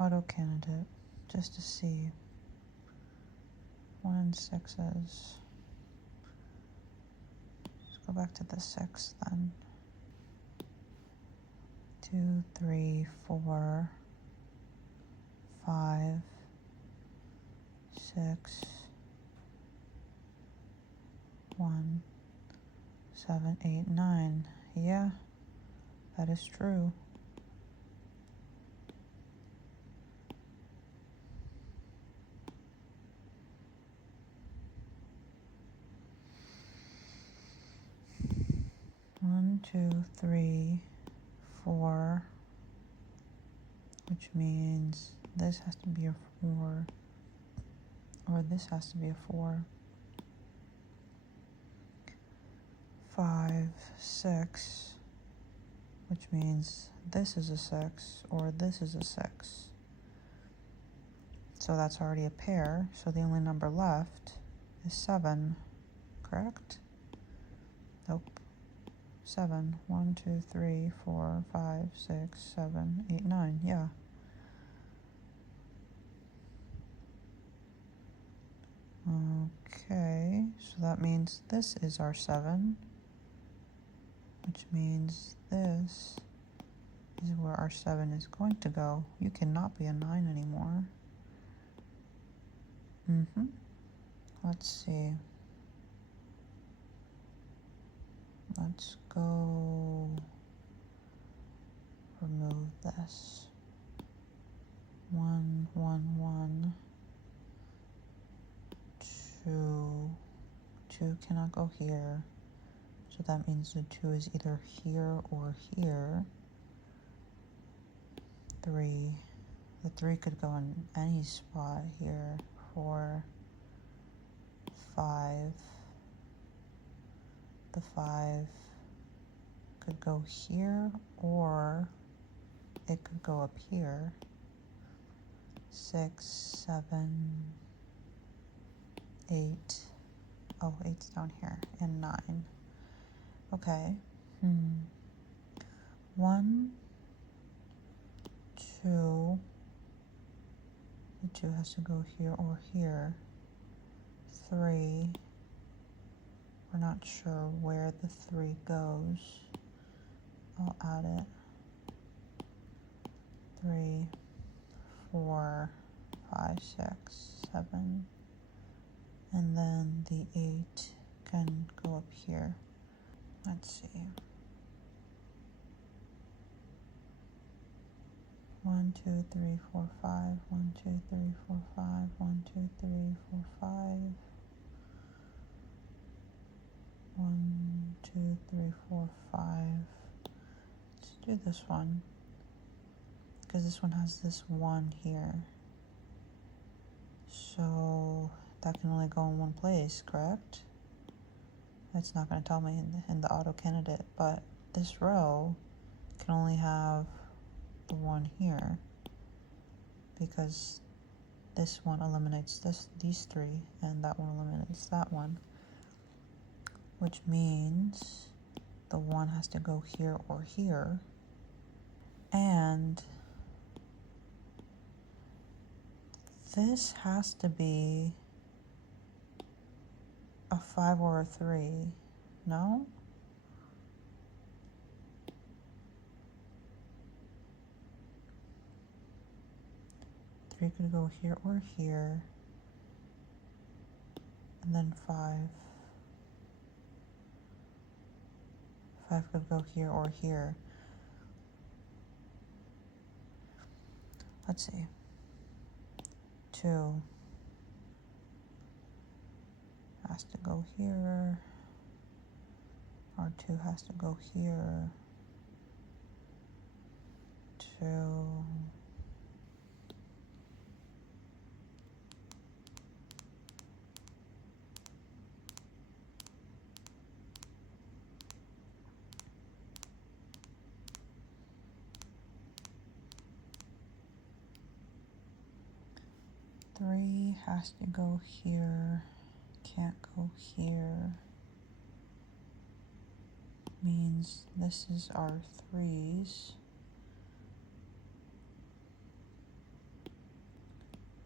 Auto candidate, just to see. 1 and 6s. Let's go back to the 6 then. 2, 3, 4, 5, 6, 1, 7, 8, 9. Yeah, that is true. One, 2, 3, 4, which means this has to be a 4, or this has to be a 4. 5, 6, which means this is a 6, or this is a 6. So that's already a pair, so the only number left is 7, correct? Nope. 7. 1, 2, 3, 4, 5, 6, 7, 8, 9. Yeah. Okay, so that means this is our 7, which means this is where our 7 is going to go. You cannot be a 9 anymore. Let's see. Let's go remove this. 1, 1, 1. 2. 2 cannot go here. So that means the 2 is either here or here. 3. The 3 could go in any spot here. 4. 5. The 5 could go here, or it could go up here. 6, 7, 8. Oh, 8's down here, and 9. Okay. 1, 2. The 2 has to go here or here. 3. We're not sure where the 3 goes. I'll add it. 3, 4, 5, 6, 7. And then the 8 can go up here. Let's see. 1, 2, 3, 4, 5. 1, 2, 3, 4, 5. 1, 2, 3, 4, 5. 1, 2, 3, 4, 5. Let's do this one, because this one has this 1 here. So that can only go in one place, correct? It's not going to tell me in the auto candidate, but this row can only have the 1 here, because this one eliminates these 3, and that one eliminates that one, which means the 1 has to go here or here, and this has to be a 5 or a 3, no? Three could go here or here, and then 5. 5 could go here or here. Let's see. 2. has to go here. R2 has to go here. 2. 3 has to go here, can't go here. Means this is our 3s,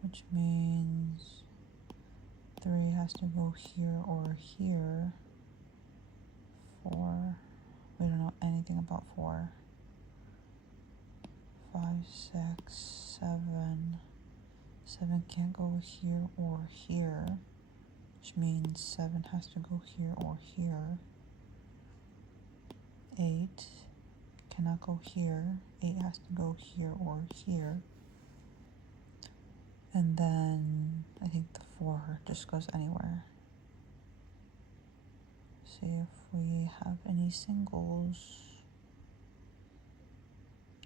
which means 3 has to go here or here. 4, we don't know anything about 4. 5, 6, 7. 7 can't go here or here, which means 7 has to go here or here. 8 cannot go here. 8 has to go here or here. And then I think the 4 just goes anywhere. See if we have any singles.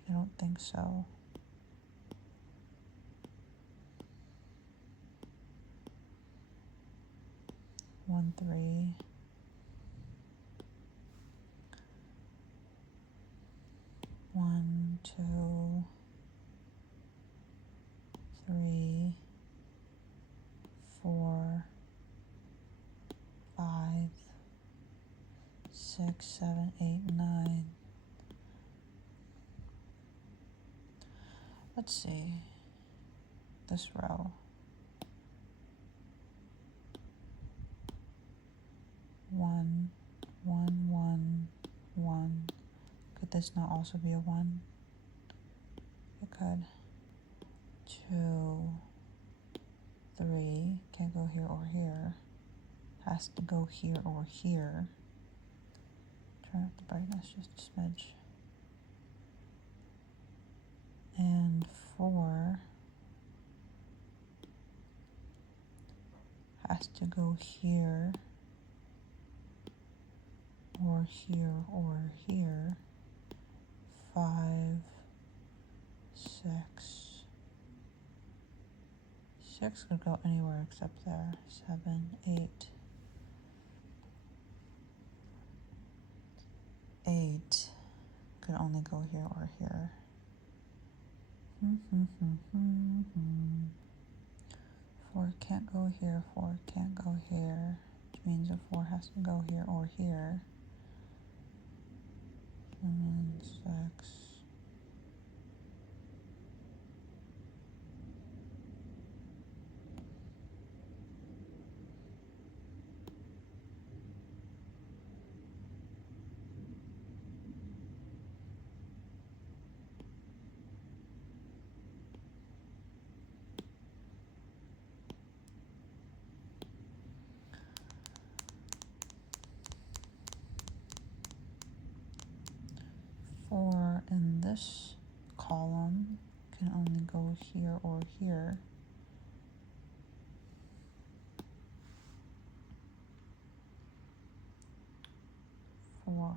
I don't think so. 1, 3. 1, 2, 3, 4, 5, 6, 7, 8, 9. Let's see this row. 1, 1, 1, 1. Could this not also be a 1? It could. 2, 3, can't go here or here. Has to go here or here. Turn up the brightness just a smidge. And 4 has to go here or here or here. 5, 6. 6 could go anywhere except there. 7, 8. 8 could only go here or here. 4 can't go here, 4 can't go here, which means a 4 has to go here or here. And then 6. 4 in this column can only go here or here. 4.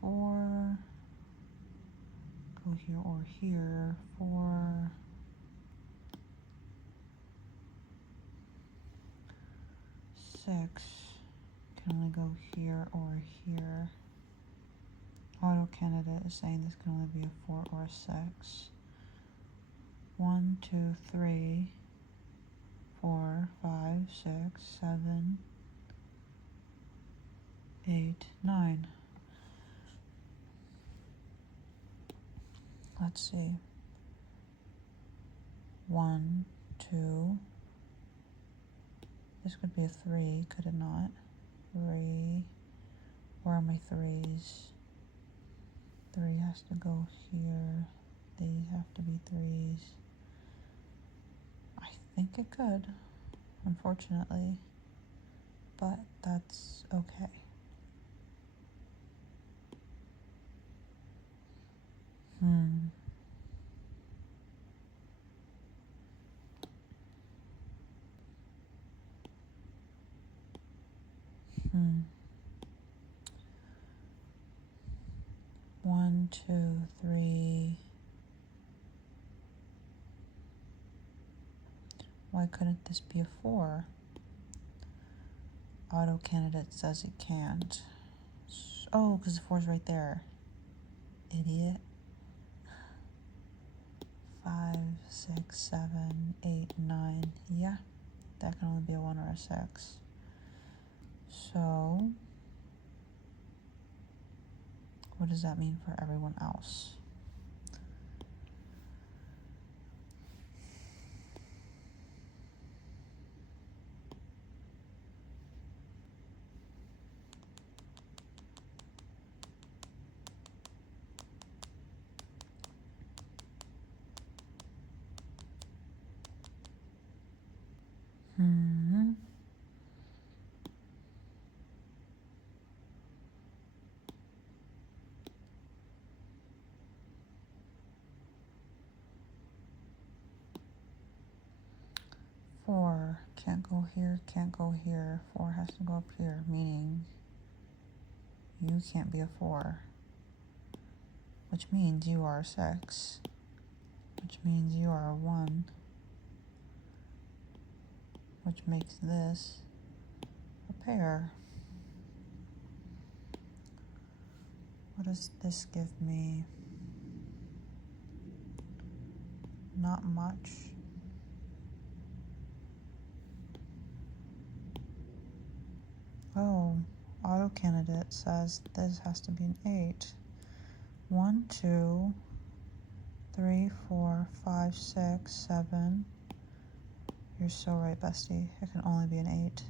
4 go here or here. 4. 6 can only go here or here. Auto candidate is saying this can only be a 4 or a 6. 1, 2, 3, 4, 5, 6, 7, 8, 9. Let's see. 1, 2. This could be a 3, could it not? 3. Where are my 3s? 3 has to go here. These have to be 3s. I think it could, unfortunately, but that's okay. 1, 2, 3. Why couldn't this be a 4? Auto candidate says it can't. Oh, because the 4 is right there. Idiot. 5, 6, 7, 8, 9. Yeah, that can only be a 1 or a 6. So, what does that mean for everyone else? Four can't go here, can't go here. 4 has to go up here, meaning you can't be a 4, which means you are a 6, which means you are a 1, which makes this a pair. What does this give me? Not much. Oh, auto candidate says this has to be an 8. 1, 2, 3, 4, 5, 6, 7. You're so right, bestie. It can only be an 8.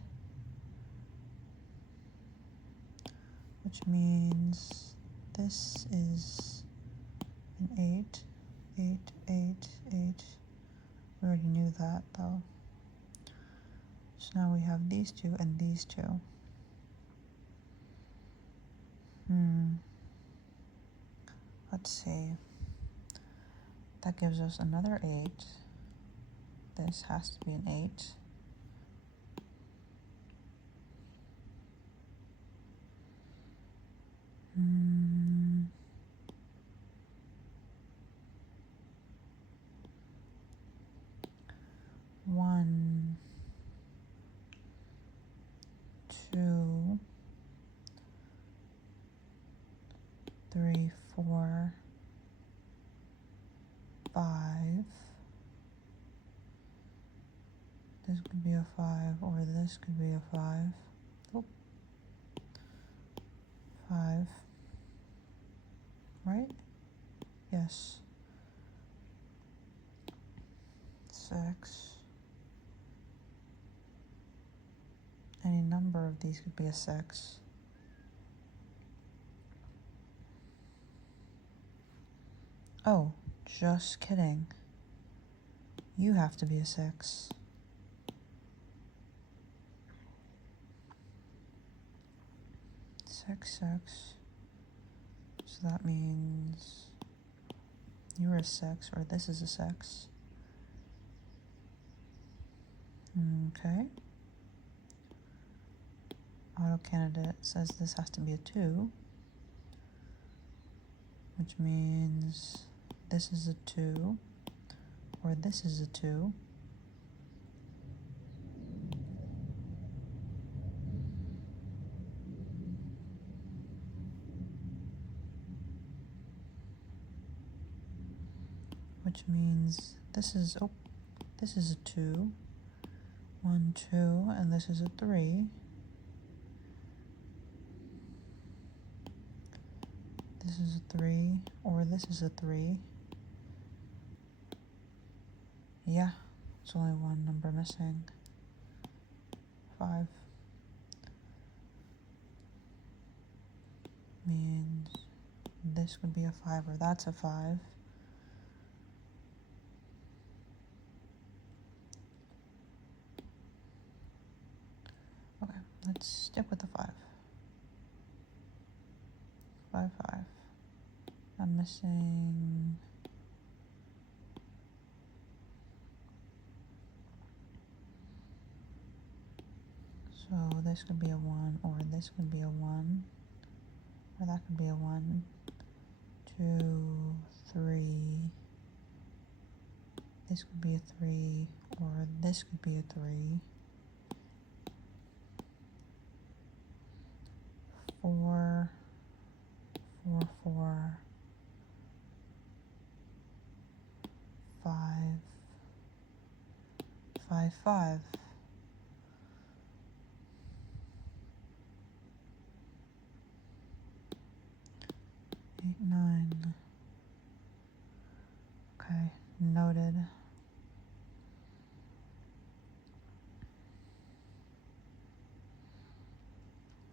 Which means this is an 8. 8, 8, 8. We already knew that though. So now we have these two and these two. Let's see. That gives us another 8. This has to be an 8. One, 2, 3, 4, 5. This could be a 5, or this could be a 5. Oh. 5. Right? Yes. 6. Any number of these could be a 6. Oh, just kidding. You have to be a 6. 6, 6. So that means you're a 6, or this is a 6. Okay. Auto candidate says this has to be a 2, which means this is a 2, or this is a 2. Which means this is a 2, 1, 2, and this is a 3. This is a 3, or this is a 3. Yeah, it's only one number missing. 5. Means this would be a 5, or that's a 5. Okay, let's stick with the 5. 5, 5. I'm missing So this could be a 1, or this could be a 1, or that could be a 1, 2, 3. This could be a 3, or this could be a 3. 4, 4, 4, 5, 5, 5. 8, 9. Okay, noted.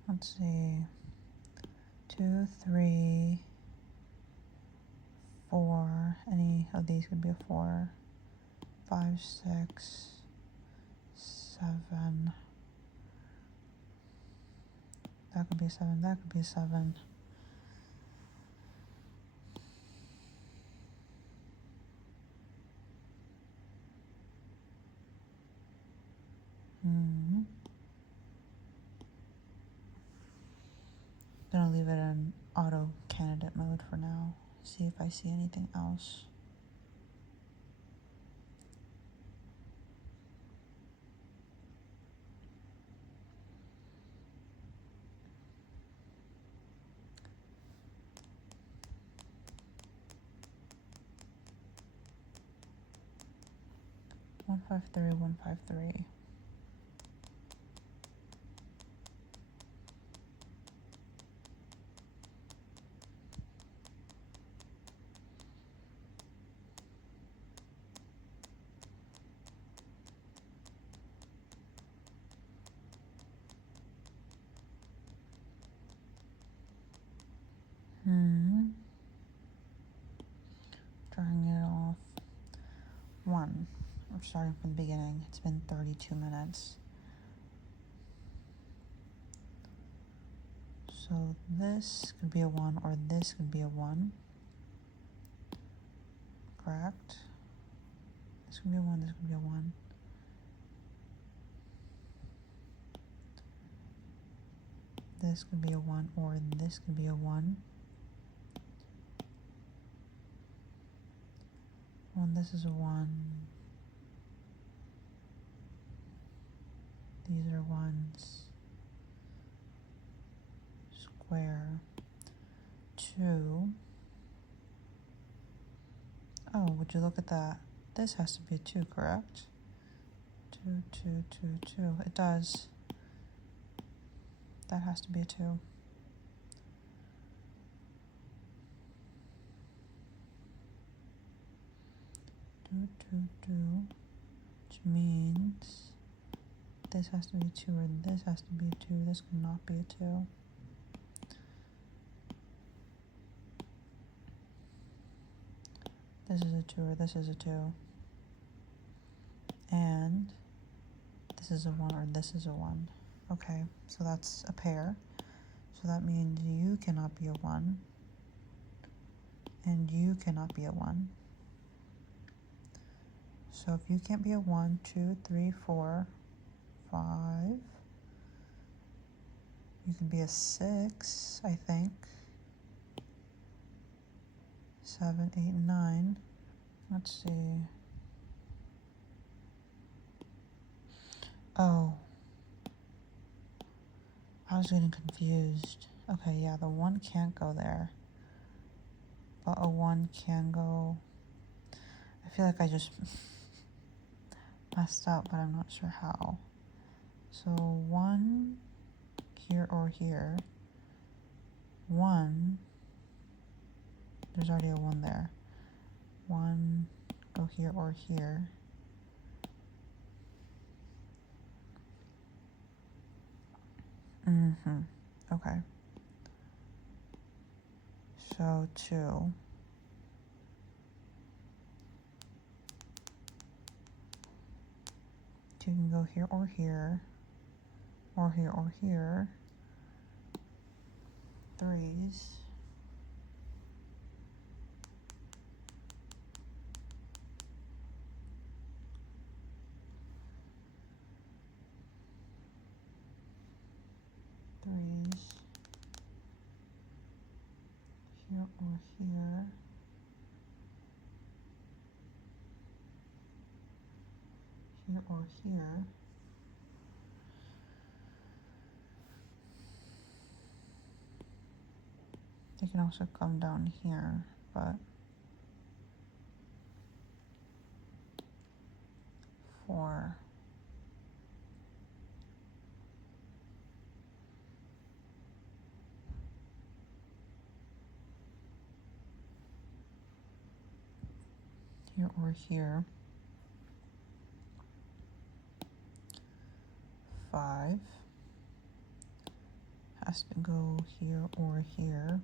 Let's see. 2, 3, 4. Any of these could be a 4. 5, 6, 7. That could be a 7. That could be a 7. Gonna leave it in auto candidate mode for now. See if I see anything else. One, 5, 3, 1, 5, 3. Turning it off. 1. We're starting from the beginning. It's been 32 minutes. So this could be a 1, or this could be a 1. Correct? This could be a 1, this could be a 1. This could be a 1, or this could be a 1. Well, this is a 1. These are 1s. Square. 2. Oh, would you look at that? This has to be a 2, correct? 2, 2, 2, 2. It does. That has to be a 2. 2, 2, 2. Which means this has to be a 2, or this has to be a 2. This cannot be a 2. This is a 2, or this is a 2. And this is a 1, or this is a 1. Okay, so that's a pair. So that means you cannot be a 1. And you cannot be a 1. So if you can't be a 1, 2, 3, 4, 5. You can be a 6, I think. 7, 8, 9. Let's see. Oh. I was getting confused. Okay, yeah, the 1 can't go there. But a 1 can go. I feel like I just messed up, but I'm not sure how. So 1 here or here. 1. There's already a 1 there. 1 go here or here. Okay. So 2. 2 can go here or here. Or here or here. 3s. here or here. Here or here. They can also come down here, but 4. Here or here. 5 has to go here or here.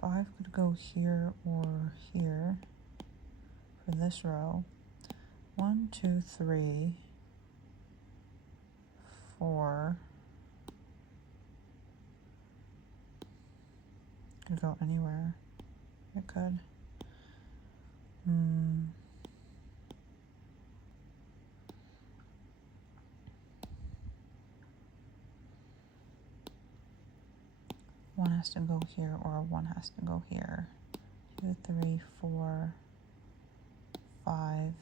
Five could go here or here for this row. 1, 2, 3, 4. Could go anywhere. It could. One has to go here or one has to go here. 2, 3, 4, 5.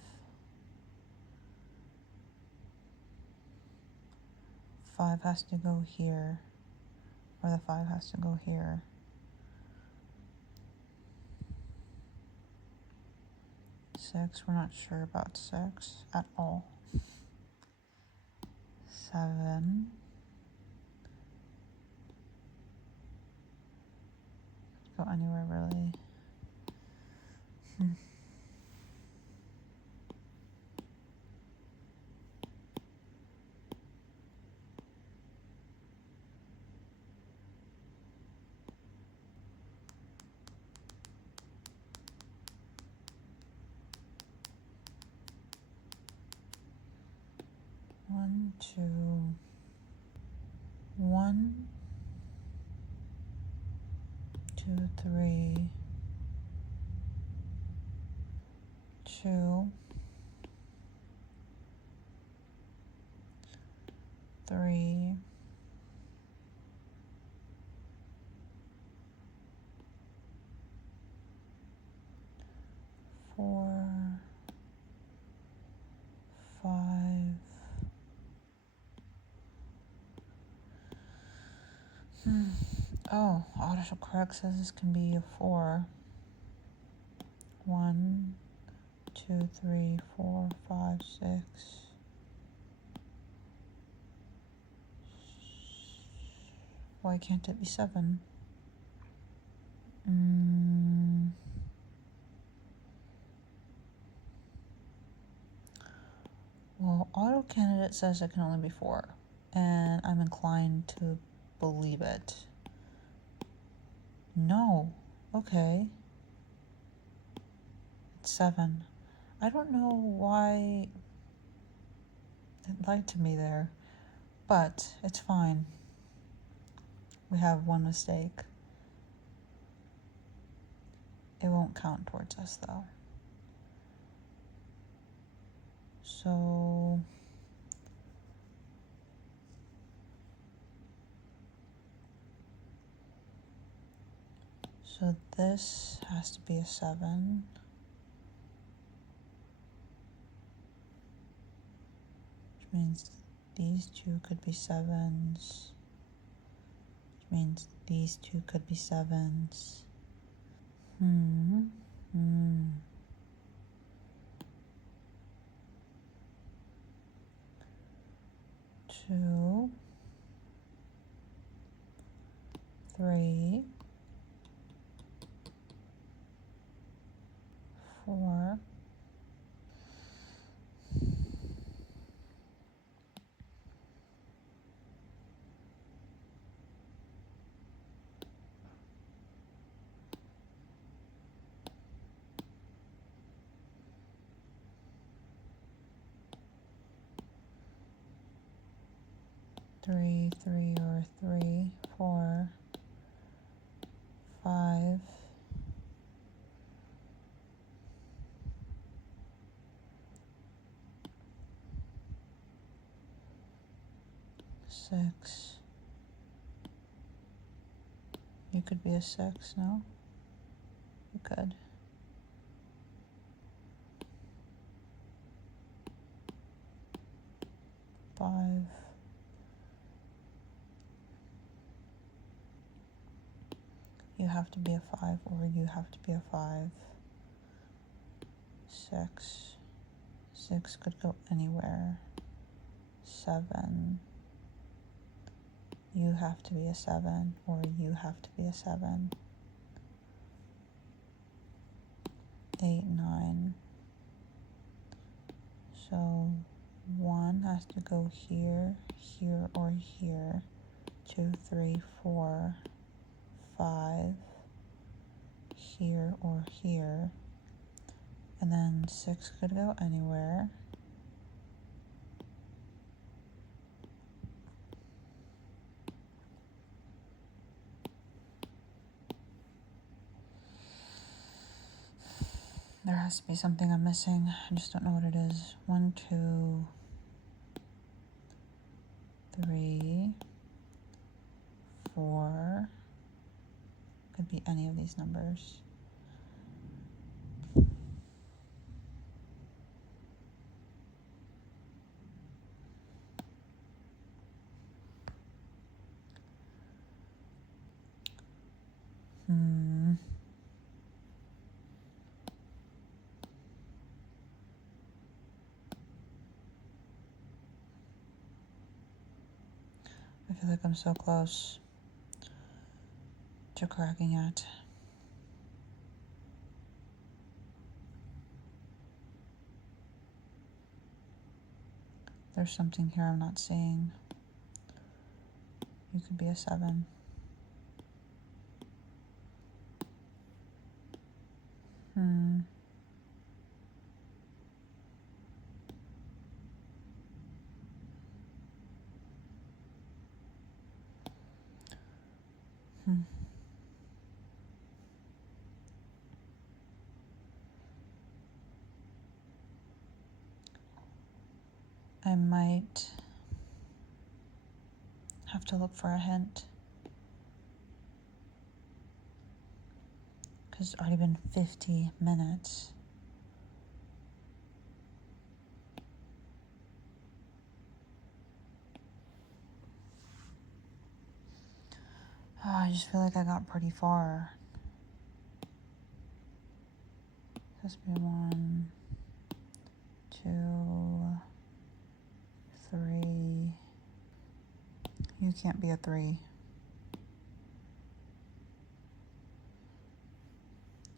5 has to go here, or the 5 has to go here. 6, we're not sure about 6 at all. 7. Go anywhere really. 1, 2, 1, 2, 3, 2, 3, 4, 5. Oh, autocorrect says this can be a 4. 1, 2, 3, 4, 5, 6. Why can't it be 7? Well, auto candidate says it can only be 4, and I'm inclined to believe it. No. Okay. It's 7. I don't know why it lied to me there, but it's fine. We have one mistake. It won't count towards us though. So this has to be a 7. Which means these 2 could be 7s. Which means these 2 could be 7s. 2, 3, 4, 3, 3 or 3, 4, 5, 6, 6. You could be a 6, no? You could. 5. You have to be a 5, or you have to be a 5. 6. 6 could go anywhere. 7. You have to be a 7, or you have to be a 7. 8, 9. So 1 has to go here, here, or here. 2, 3, 4, 5, here or here. And then 6 could go anywhere. There has to be something I'm missing. I just don't know what it is. 1, 2, 3, 4. Could be any of these numbers. I feel like I'm so close to cracking it. There's something here I'm not seeing. You could be a 7. I might have to look for a hint, because it's already been 50 minutes. Oh, I just feel like I got pretty far. This be 1, 2, 3. You can't be a 3.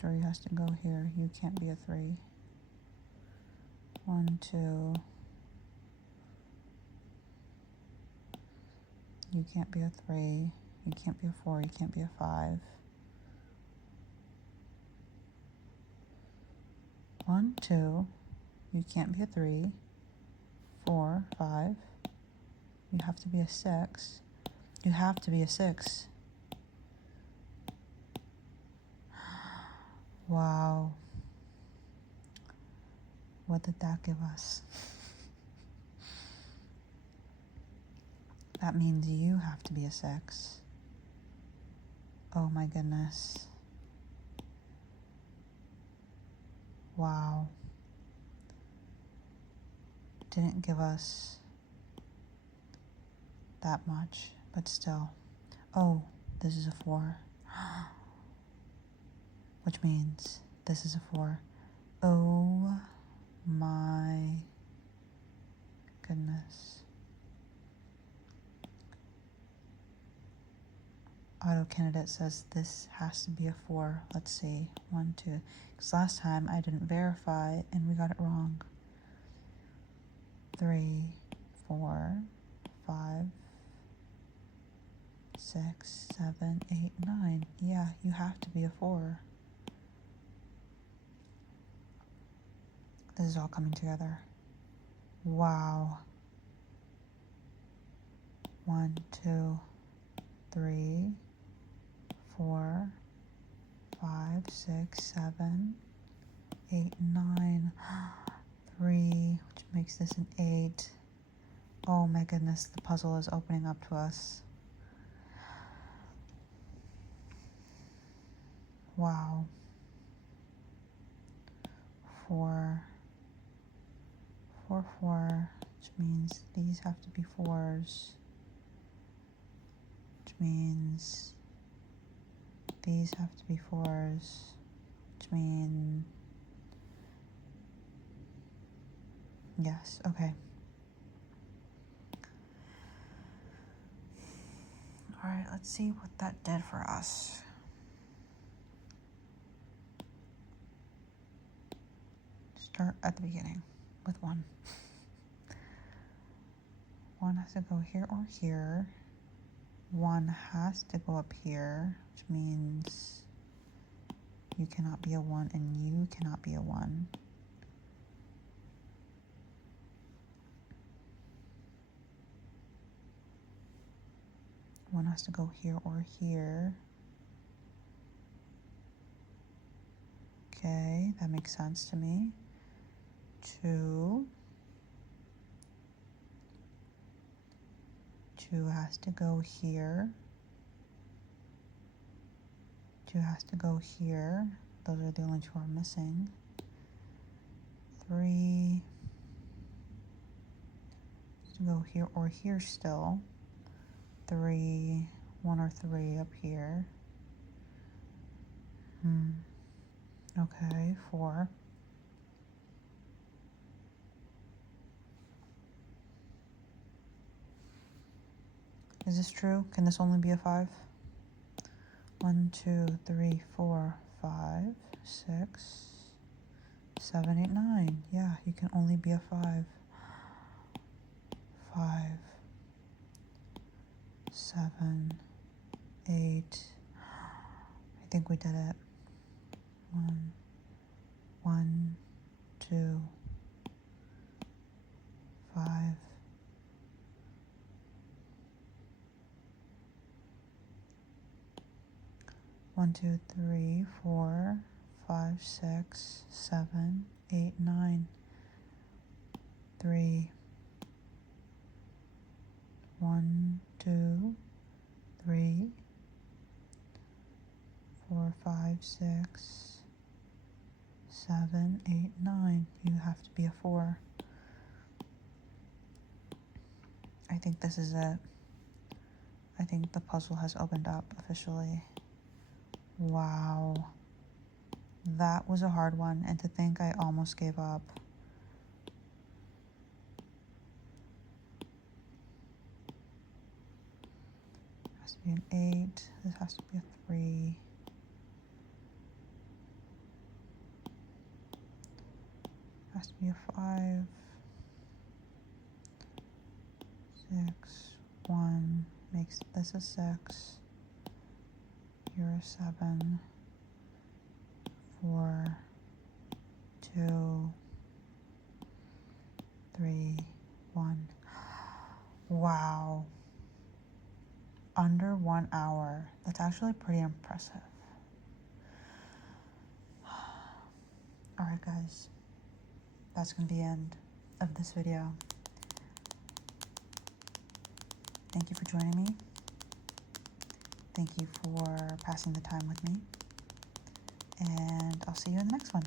3 has to go here. You can't be a 3. 1, 2. You can't be a 3. You can't be a 4. You can't be a 5. 1, 2. You can't be a 3. 4, 5. You have to be a 6. You have to be a 6. Wow. What did that give us? That means you have to be a 6. Oh my goodness. Wow. Didn't give us that much, but still. Oh, this is a 4. Which means this is a 4. Oh my goodness. Auto candidate says this has to be a 4. Let's see. 1, 2. Because last time I didn't verify and we got it wrong. 3, 4, 5, 6, 7, 8, 9. Yeah, you have to be a 4. This is all coming together. Wow. 1, 2, 3, 4, 5, 6, 7, 8, 9. 3, which makes this an 8. Oh my goodness, the puzzle is opening up to us. Wow. 4, 4, 4, which means these have to be 4s, which means these have to be 4s, which means, yes, okay. All right, let's see what that did for us. Start at the beginning with 1. 1 has to go here or here. 1 has to go up here, which means you cannot be a 1 and you cannot be a 1. One has to go here or here. Okay, that makes sense to me. 2. 2 has to go here. 2 has to go here. Those are the only 2 are missing. 3 has to go here or here still. 3, 1 or 3 up here. Okay, 4. Is this true? Can this only be a 5? 1, 2, 3, 4, 5, 6, 7, 8, 9. Yeah, you can only be a 5. 5, 7, 8. I think we did it. 1, 2, 5. 1, 2, 3, 4, 5, 6, 7, 8, 9. 3. 1, 2, 3, 4, 5, 6, 7, 8, 9. You have to be a 4. I think this is it. I think the puzzle has opened up officially. Wow. That was a hard one, and to think I almost gave up. It has to be an 8. This has to be a 3. It has to be a 5. 6, 1 makes this a 6. You're a 7. 4, 2, 3, 1. Wow. Under 1 hour. That's actually pretty impressive. Alright guys, that's going to be the end of this video. Thank you for joining me. Thank you for passing the time with me. And I'll see you in the next one.